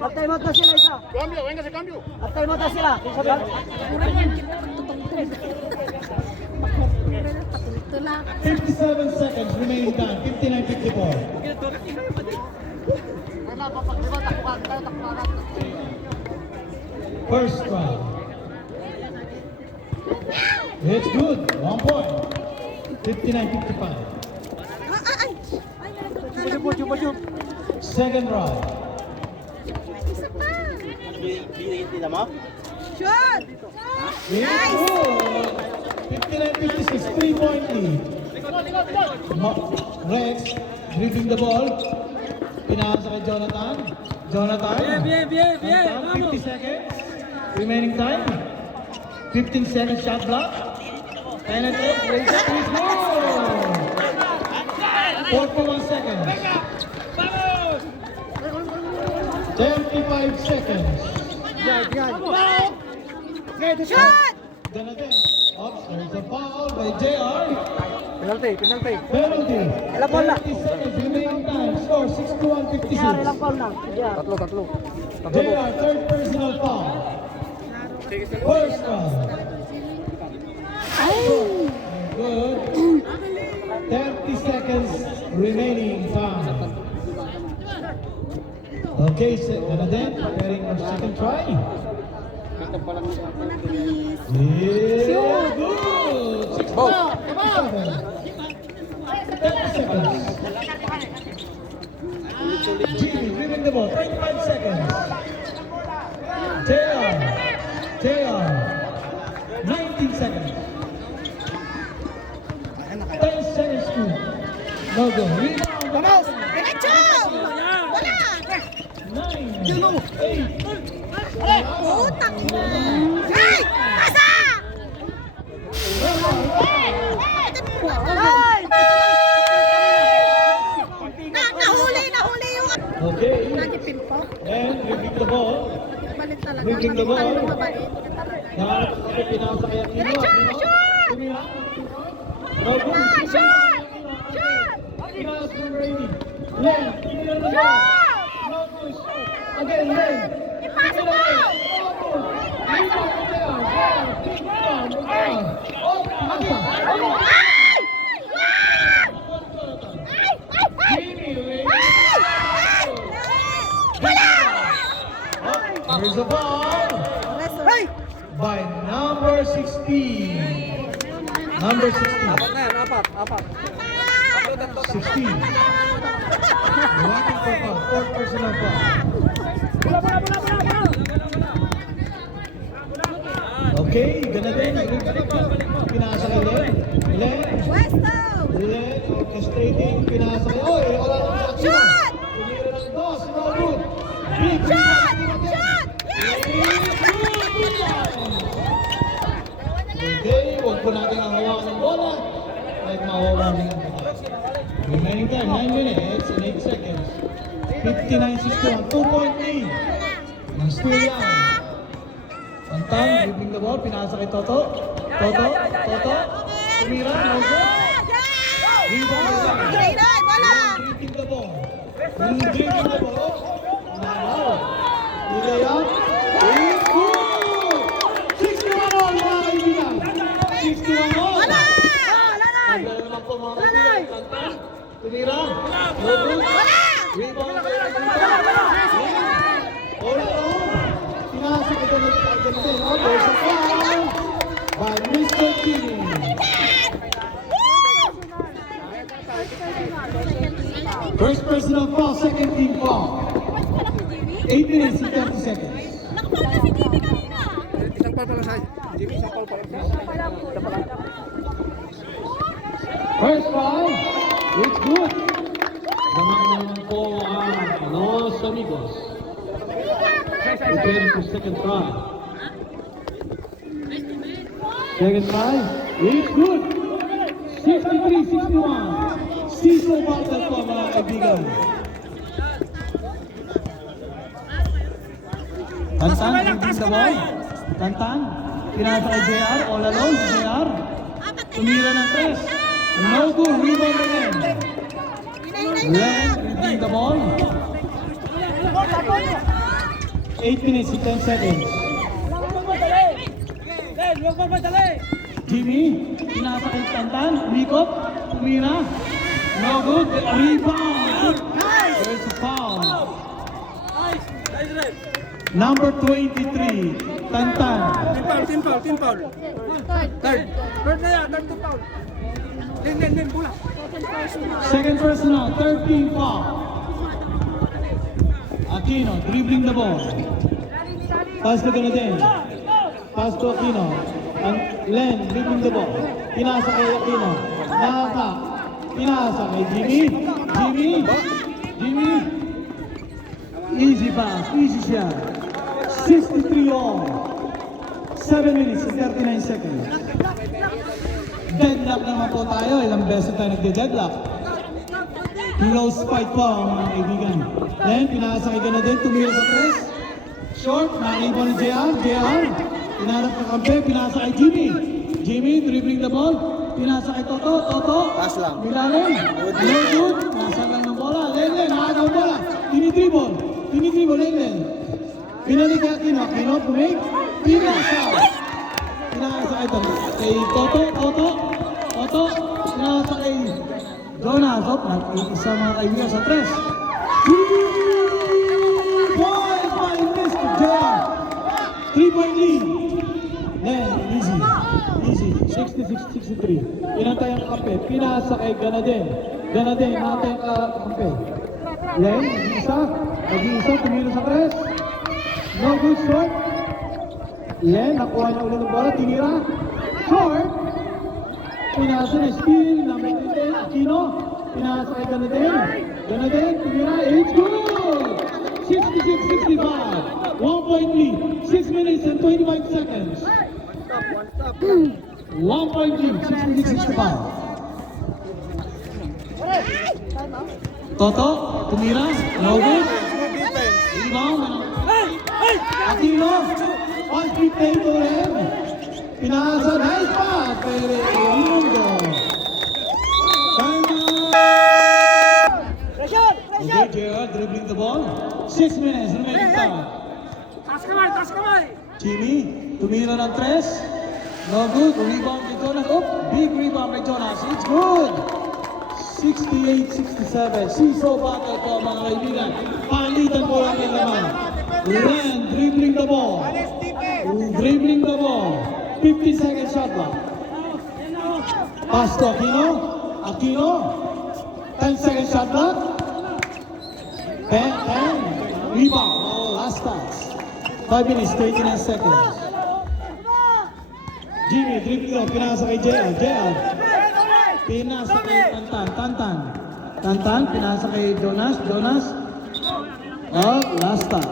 Naka-time out na sila isa. Cambio, venga, se cambio. Naka-time out na sila. Isa ba? 57 seconds remaining time. 59-54. First try. It's good. 1 point. 59-55. Second try. Isa pa. Binigyan mo? Shoot! It's good. 59-56. 3-point lead. Rex dribbling the ball. Pinasa kay Jonathan. Jonathan. 50 seconds. Remaining time. 15 seconds shot block. Penetrate. Raise up. It's good. 41 seconds. 35 seconds. Shoot! Then again. Oops, there's a foul by JR. Penalty. Penalty. Ilang ball na? 30 seconds remaining time. Score 61-56. Ilang foul na? Tatlo. JR, third personal foul. First foul. Good. 30 seconds remaining time. Okay, and then preparing for second try. Yeah, good. 6 foul. 30 seconds. Jimmy dribbling the ball. 25 seconds. JR. 19 seconds. 10 seconds to no go. Rebound. Vamos. Diretso! Wala! 9, 8. Putak mo! Hey! Pasa! Nahuli yung... Okay. Nagipin po. And dribbling the ball. Balik talaga. Dribbling the ball. Mabalik. Nakarap kasi pinasa kaya Kino. Diretso! Shoot! Tumira. No good. Shoot! Shoot! Pinasa from Brady. Len. Tumira the ball. No push. Again, Len. Ipasok mo! Here's the ball by number 16. Number 16. Apat. 16. Walking for foul. Fourth personal foul. Okay, gana din. Pinasa kay Len. Westo! Len, orchestrating. Pinasa kay... Oy, wala nang shot. Shoot! Tumira ng dos. No good. Big Shoot! Shoot! Yes! Okay, huwag po natin ang hawakan ng bola. Kahit mahawakan din ang bola. Remaining time, 9 minutes and 8 seconds. 59-61, 2-point lead. Ng Stulian. Santan, dribbling the ball, pinasa kay Toto. Toto. Tumira, no good. Rebound. Trainer, bola! Dribbling the ball. Dribbling the ball. Nalaw. Ilayang. It's good! 61 all, mga kaibigan. 61 all. Bola! Ang dalawa lang po mga kaibigan. Santan. Tumira. No good. Bola! Rebound. All along. Pinasa ito ng Argentina. There's a foul by Mr. Kini. First personal foul, second team foul. 8 minutes and 30 seconds. Nakapala si Jimmy kanina. Isang foul pala sa'yo. Jimmy, isang foul pala. First foul, it's good. Naman naman po ang Los Amigos. Preparing for second try. Second try, it's good. 63-61. Siso battle po mga kaibigan. Tantan, dribbling the ball. Tantan, pinasa kay JR, all alone, JR. Tumira ng 3. No good, rebound again. Len, dribbling the ball. 8 minutes and 10 seconds. Jimmy, pinasa kay Tantan, umikot, tumira. No good, rebound. There's a foul. Number 23, Tantan. Team foul. Third na yan, third to foul. Len, bola. Second personal, third team foul. Aquino, dribbling the ball. Pass to Ganadin. Pass to Aquino. Len, dribbling the ball. Pinasa kay Aquino. Naka. Pinasa kay Jimmy. Easy pass, easy shot. 63 all. 7 minutes and 39 seconds. Deadlock naman po tayo. Ilang beses tayo nagde-deadlock. Close fight po mga kaibigan. Then, pinasa kay Ganadin, tumira sa 3. Short, nakalipa ni JR. Pinarap ka kampe, pinasa kay Jimmy, dribbling the ball. Pinasa kay Toto. Pass lang. Milalim. No good. Nasa lang ng bola. Len, nakagaw bola. Tinitribol, Len. Pinalik kay Aquino, pumake. Pinasa kay Toto. Pinasa kay Jonas. Isa mga kaibigan sa 3. 3 point by Mr. JR. 3-point lead. Len, easy. 66-63. Pinantay ang kampe. Pinasa kay Ganadin. Nantay ang kampe. Len, nag-iisa, tumira sa 3. No good shot. Len, nakuha niya ulit ng bola. Tinira. Short. Pinasa na steal. Number 10, Aquino. Pinasa kay Ganadin. Tinira. It's good. 66-65. 1-point lead. 6 minutes and 25 seconds. 1-point lead. 66-65. Toto, tumira. No good. Rebound. Aquino. Pass play to him. Pinasa. Nice pass. Pero Mundo. Okay, JR dribbling the ball. 6 minutes remaining time. Taas kamay. Jimmy, tumira ng 3. No good. Rebound kay Jonas. Big rebound kay Jonas. It's good. 68-67. Siso battle po mga kaibigan. Palitan po lang yung naman. Len, dribbling the ball. 50-second shot clock. Pass to Aquino. 10-second shot clock. 10. Rebound. Last pass. 5 minutes, 39 seconds. Jimmy, dribbling. Pinasa kay JR. Pinasa kay Tantan, pinasa kay Jonas. Last pass.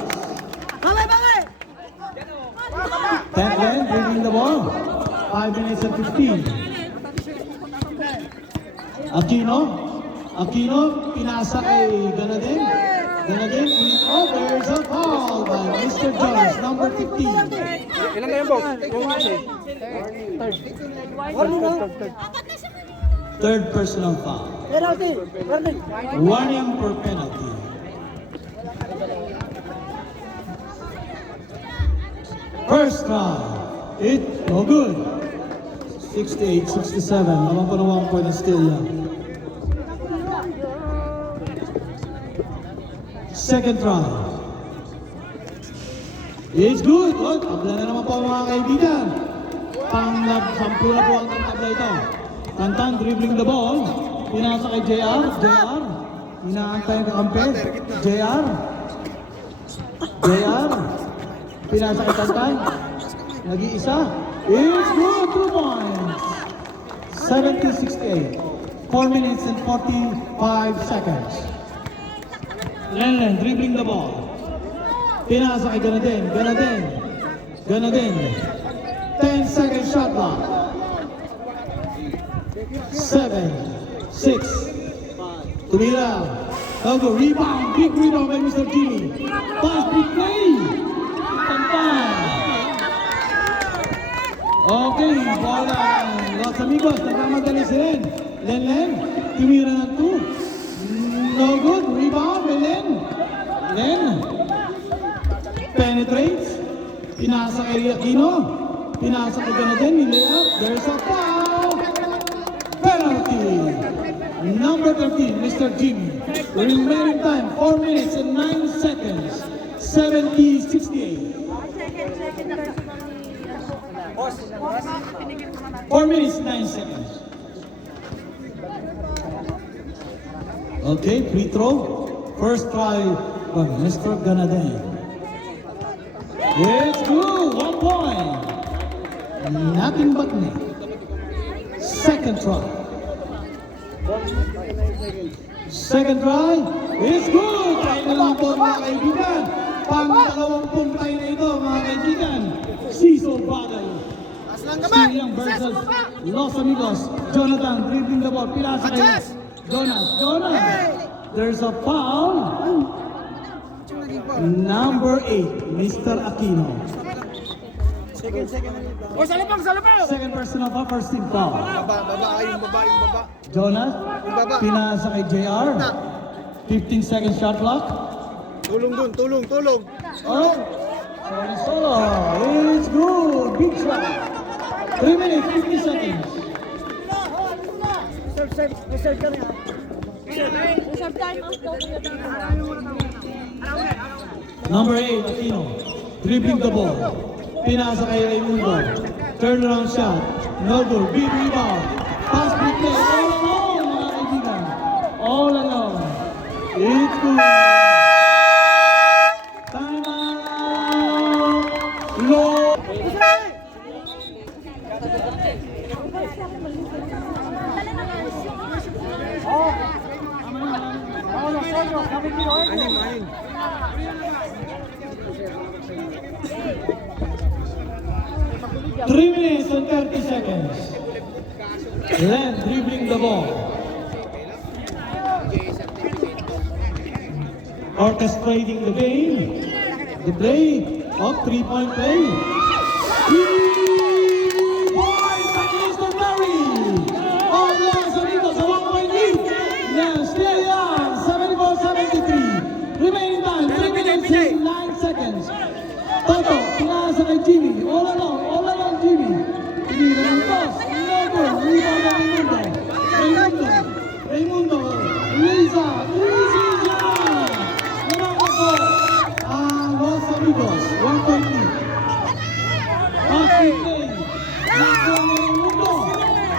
Bangay! 10 dribbling the ball. 5 minutes and 15. Aquino, pinasa kay Ganadin. There's a foul by Mr. Jonas, number 15. Ilan na yung box? Third personal foul. Penalty. 1 young per penalty. First try. It no good. 68-67. Naman po ng 1 point na still yan. Second try. It's good. Tabla na naman po mga kaibigan. Sampu na po ang tabla ito. Tantan dribbling the ball. Pinasa kay JR. Inaantay ang kakampi. JR. Pinasa kay Tantan. Nag-iisa. It's good. 2 points. 70-68. 4 minutes and 45 seconds. Len dribbling the ball. Pinasa kay Ganadin. 10-second shot clock. 7, 6. Tumira. Togo, rebound. Big rebound by Mr. Jimmy. Pass, big play. Tampan. Okay, bola. Los amigos, nagmamadali si Len. Len. Tumira ng 2. No good. Rebound by Len. Len. Penetrates. Pinasa kay Aquino. Pinasa kay Ganaden. Nilay-up. There's a foul. Penalty. Number 13, Mr. Jimmy. Remaining time, 4 minutes and 9 seconds. 70-68. 4 minutes, 9 seconds. Okay, free throw. First try by Mr. Ganaden. It's good, 1 point. Nothing but net. Second try. Second try is good! Tayo na lang po mga kaibigan. Pang-20 tayo na ito mga kaibigan. Season battle. Steve Young versus Los Amigos. Jonathan dribbling the ball. Pinasa kay Jonas. There's a foul. Number 8, Mr. Aquino. Second personal foul, first team foul. Baba. Jonas, pinasa kay JR. 15 seconds shot clock. Tulong dun, tulong. Oh, solo. It's good. Big shot. 3 minutes, 50 seconds. Reserve kami ha. Number 8, Aquino. Dribbling the ball. Pinasa kay Raimundo. Turnaround shot. No good. Big rebound. Pass big play. All alone, mga kaibigan. All alone. It's good. Time out. Low. Anim. 3 minutes and 30 seconds. Len dribbling the ball. Orchestrating the game. The play of 3-point play. 3-point by Mr. Murray. Of Los Amigos, a 1-point lead. Now still young, 74-73. Remaining time, 3 minutes and 9 seconds. Toto, pinasa kay Jimmy. All along Jimmy. Pinira ng toss. No good. Rebound ng Raimundo. Liza. Naman po. Los Amigos. 1-point lead. Passing play. Nakuha ni Raimundo.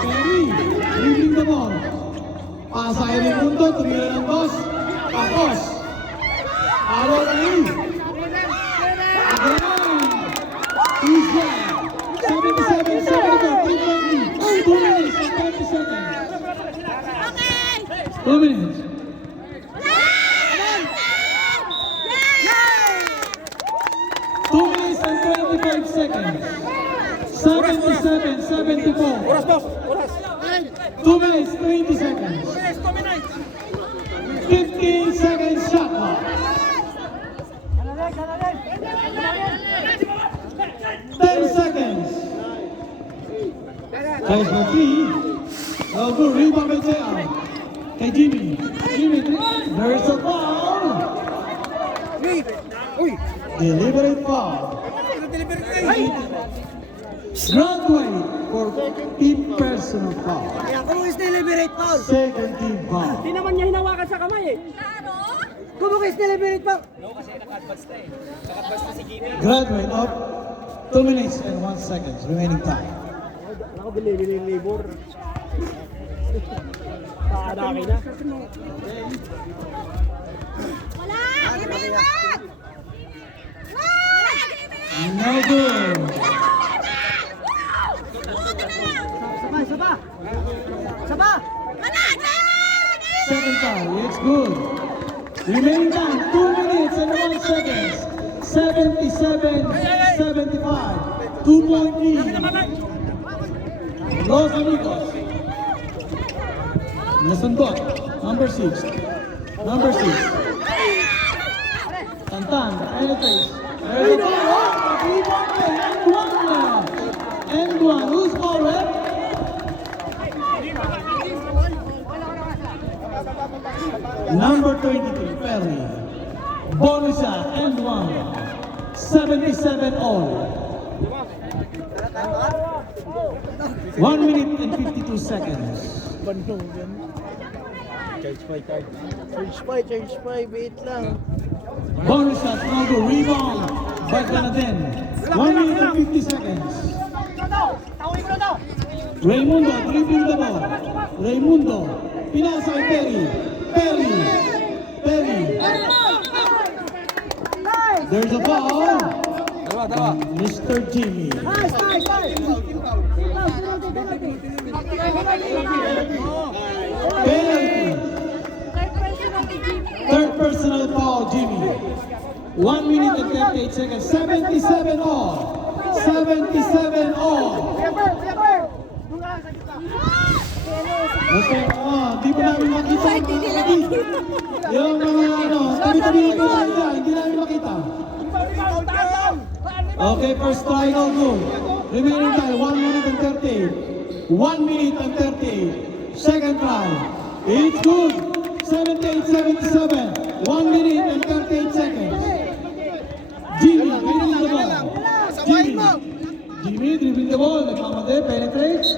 Perry. Dribbling the ball. Pasa kay Raimundo. Tumira ng toss. Tapos. Alo Perry. Easy. 77, 74, 2 minutes and 30 seconds. 2 minutes. Two minutes and 25 seconds. 77, 74. 2 minutes, 20 seconds. 15 seconds shot clock. 10 seconds. Guys, Martin. Oh, good rebound by JR. Kay Jimmy. There's a foul. Deliberate foul. Graduate for team personal foul. Kaya kung is deliberate foul. Second team foul. Di naman niya hinawakan sa kamay eh. Kung is deliberate foul. Graduate of 2 minutes and 1 second remaining time. Ako bili labor. Paanaki na. No good. Saba. Second foul. It's good. Remaining time 2 minutes and 1 second. 77-75. 2-point lead. Los Amigos. Nasundot. Number 6. Number 6. Tantan. Penetrates. There's a ball. And one. Who's ball, Red? Number 23, Perry. Bonus shot, and one. 77 all. 1 minute and 52 seconds. Charge pa, wait lang. Bonus shot, now go rebound by Canadien. 1 minute and 50 seconds. Raimundo dribbling the ball. Raimundo, pinasa kay Perry. Perry. There's a foul. Mr. Jimmy. Nice. Penalty. Third personal foul, Jimmy. 1 minute and 38 seconds. 77 all. 77 all. Okay, di pa namin makita. Yung mga tabi-tabi na kita, hindi namin makita. Okay, first try, no good. Remaining time, 1 minute and 38. 1 minute and 38. Second try. It's good. 78-77. 1 minute and 38 seconds. Jimmy, dribbling the ball. Jimmy, dribbling the ball. Nagkamali, penetrates.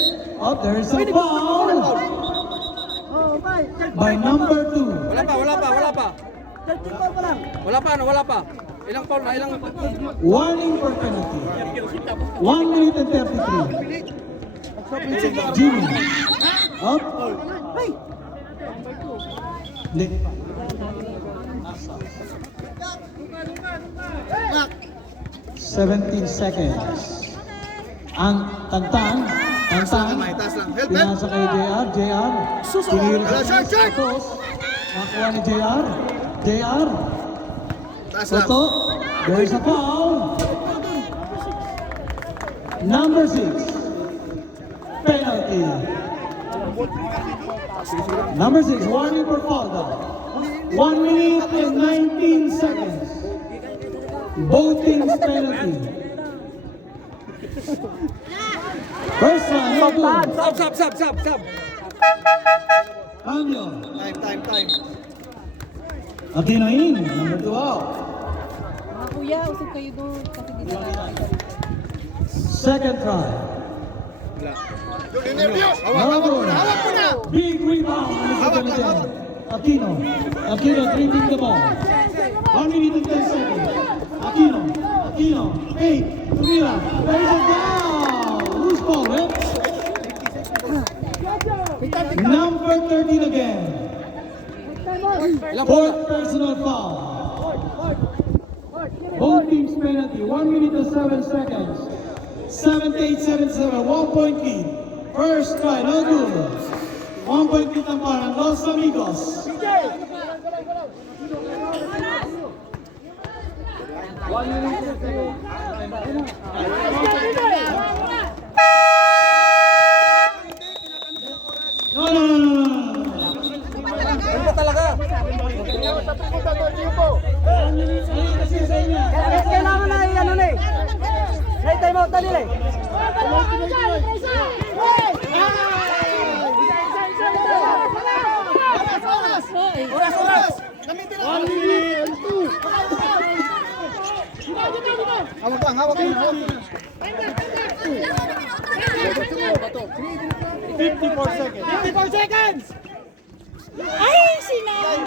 Oh, there's a foul by number 2. Wala pa. Wala pa. Ilang foul na, ilang... Warning for penalty. 1 minute and 33. Jimmy. Up. Hindi. 17 seconds. Ang Tantan. Pinasa kay JR. Pinira sa Santos. Nakuha ni JR. Soto. There's a foul. Number 6. Penalty. Number 6. Warning for foul daw. 1 minute and 19 seconds. Both teams penalty. First one, no good. Sab. Cambio. Time. Aquino in. Number 2 out. Mga kuya, usap kayo doon. Kasi dito na. Second try. No good. Big rebound. Aquino dribbling the ball. 1 minute and 10 seconds. Aquino. 8. Tumira. There's a foul. Who's ball, eh? Number 13 again. Fourth personal foul. Both teams penalty. 1 minute and 7 seconds. 78-77. 1 point lead. First try, no good. 1 point lead ang parang Los Amigos. No. Ano ba talaga? Kailangan na ano na eh. May time out na nila eh. Oras! 1 minute and 2. Hawak lang. 54 seconds. Ay, sinay!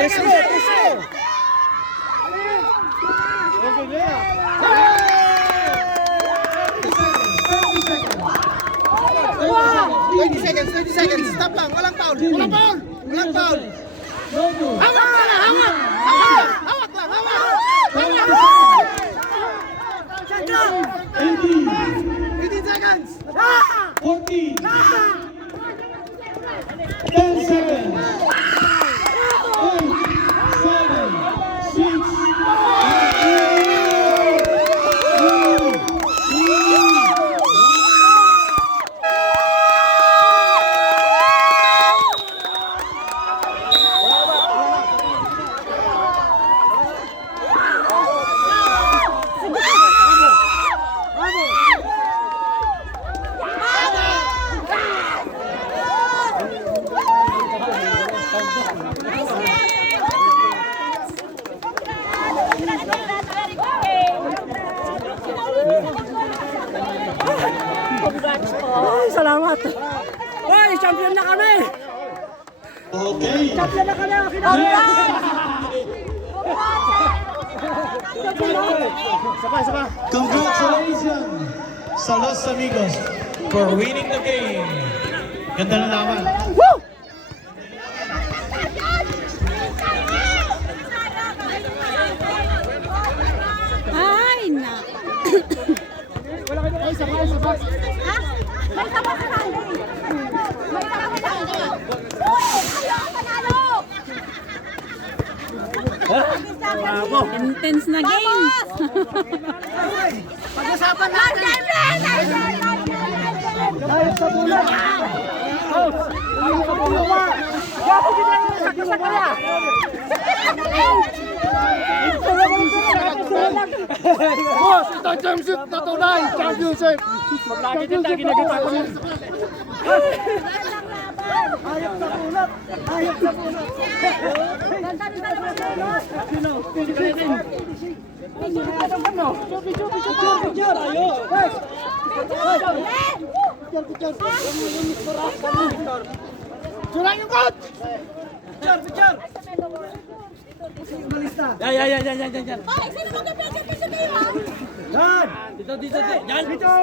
Let's 20 seconds. Stop lang. Walang foul. No good. Hawak lang. 18. 18 seconds. 14. 10 seconds. 8, 7, Congrats po. Ay, salamat. Hoy, champion na kami. Okay. Champion na kami. Congratulations sa Los Amigos for winning the game. Ganda na naman. Ay, na. Ay, sabay. Ha? May sabak sa sali. May sabak sa sali. Uy! Ayaw ka panalo! Intense na game. Pag-usapan natin. Dahil sa bulan. Oh, dahil sa bulan. Gapo kita yung sakit kaya. Boss, ito ang championship na tunay. Championship. Maglagi din tayo ginagita ko. Hayop sa bulat. Hayop sa bulat. Surang yung coach! Picture! Yan. Hoy, sino mag-present pa sa team, ha? Yan! Dito. Yan! Dito!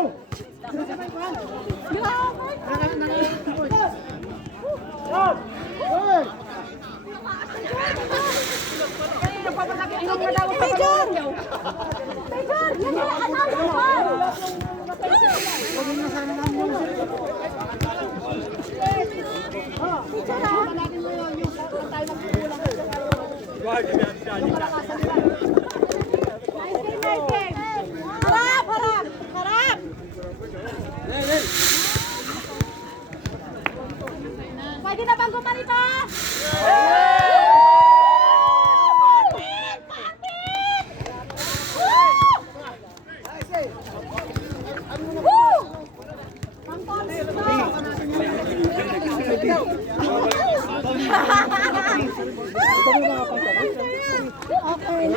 Major! Major! Yan yung analo ko! Harap! Pwede na bang gumanito? Okay.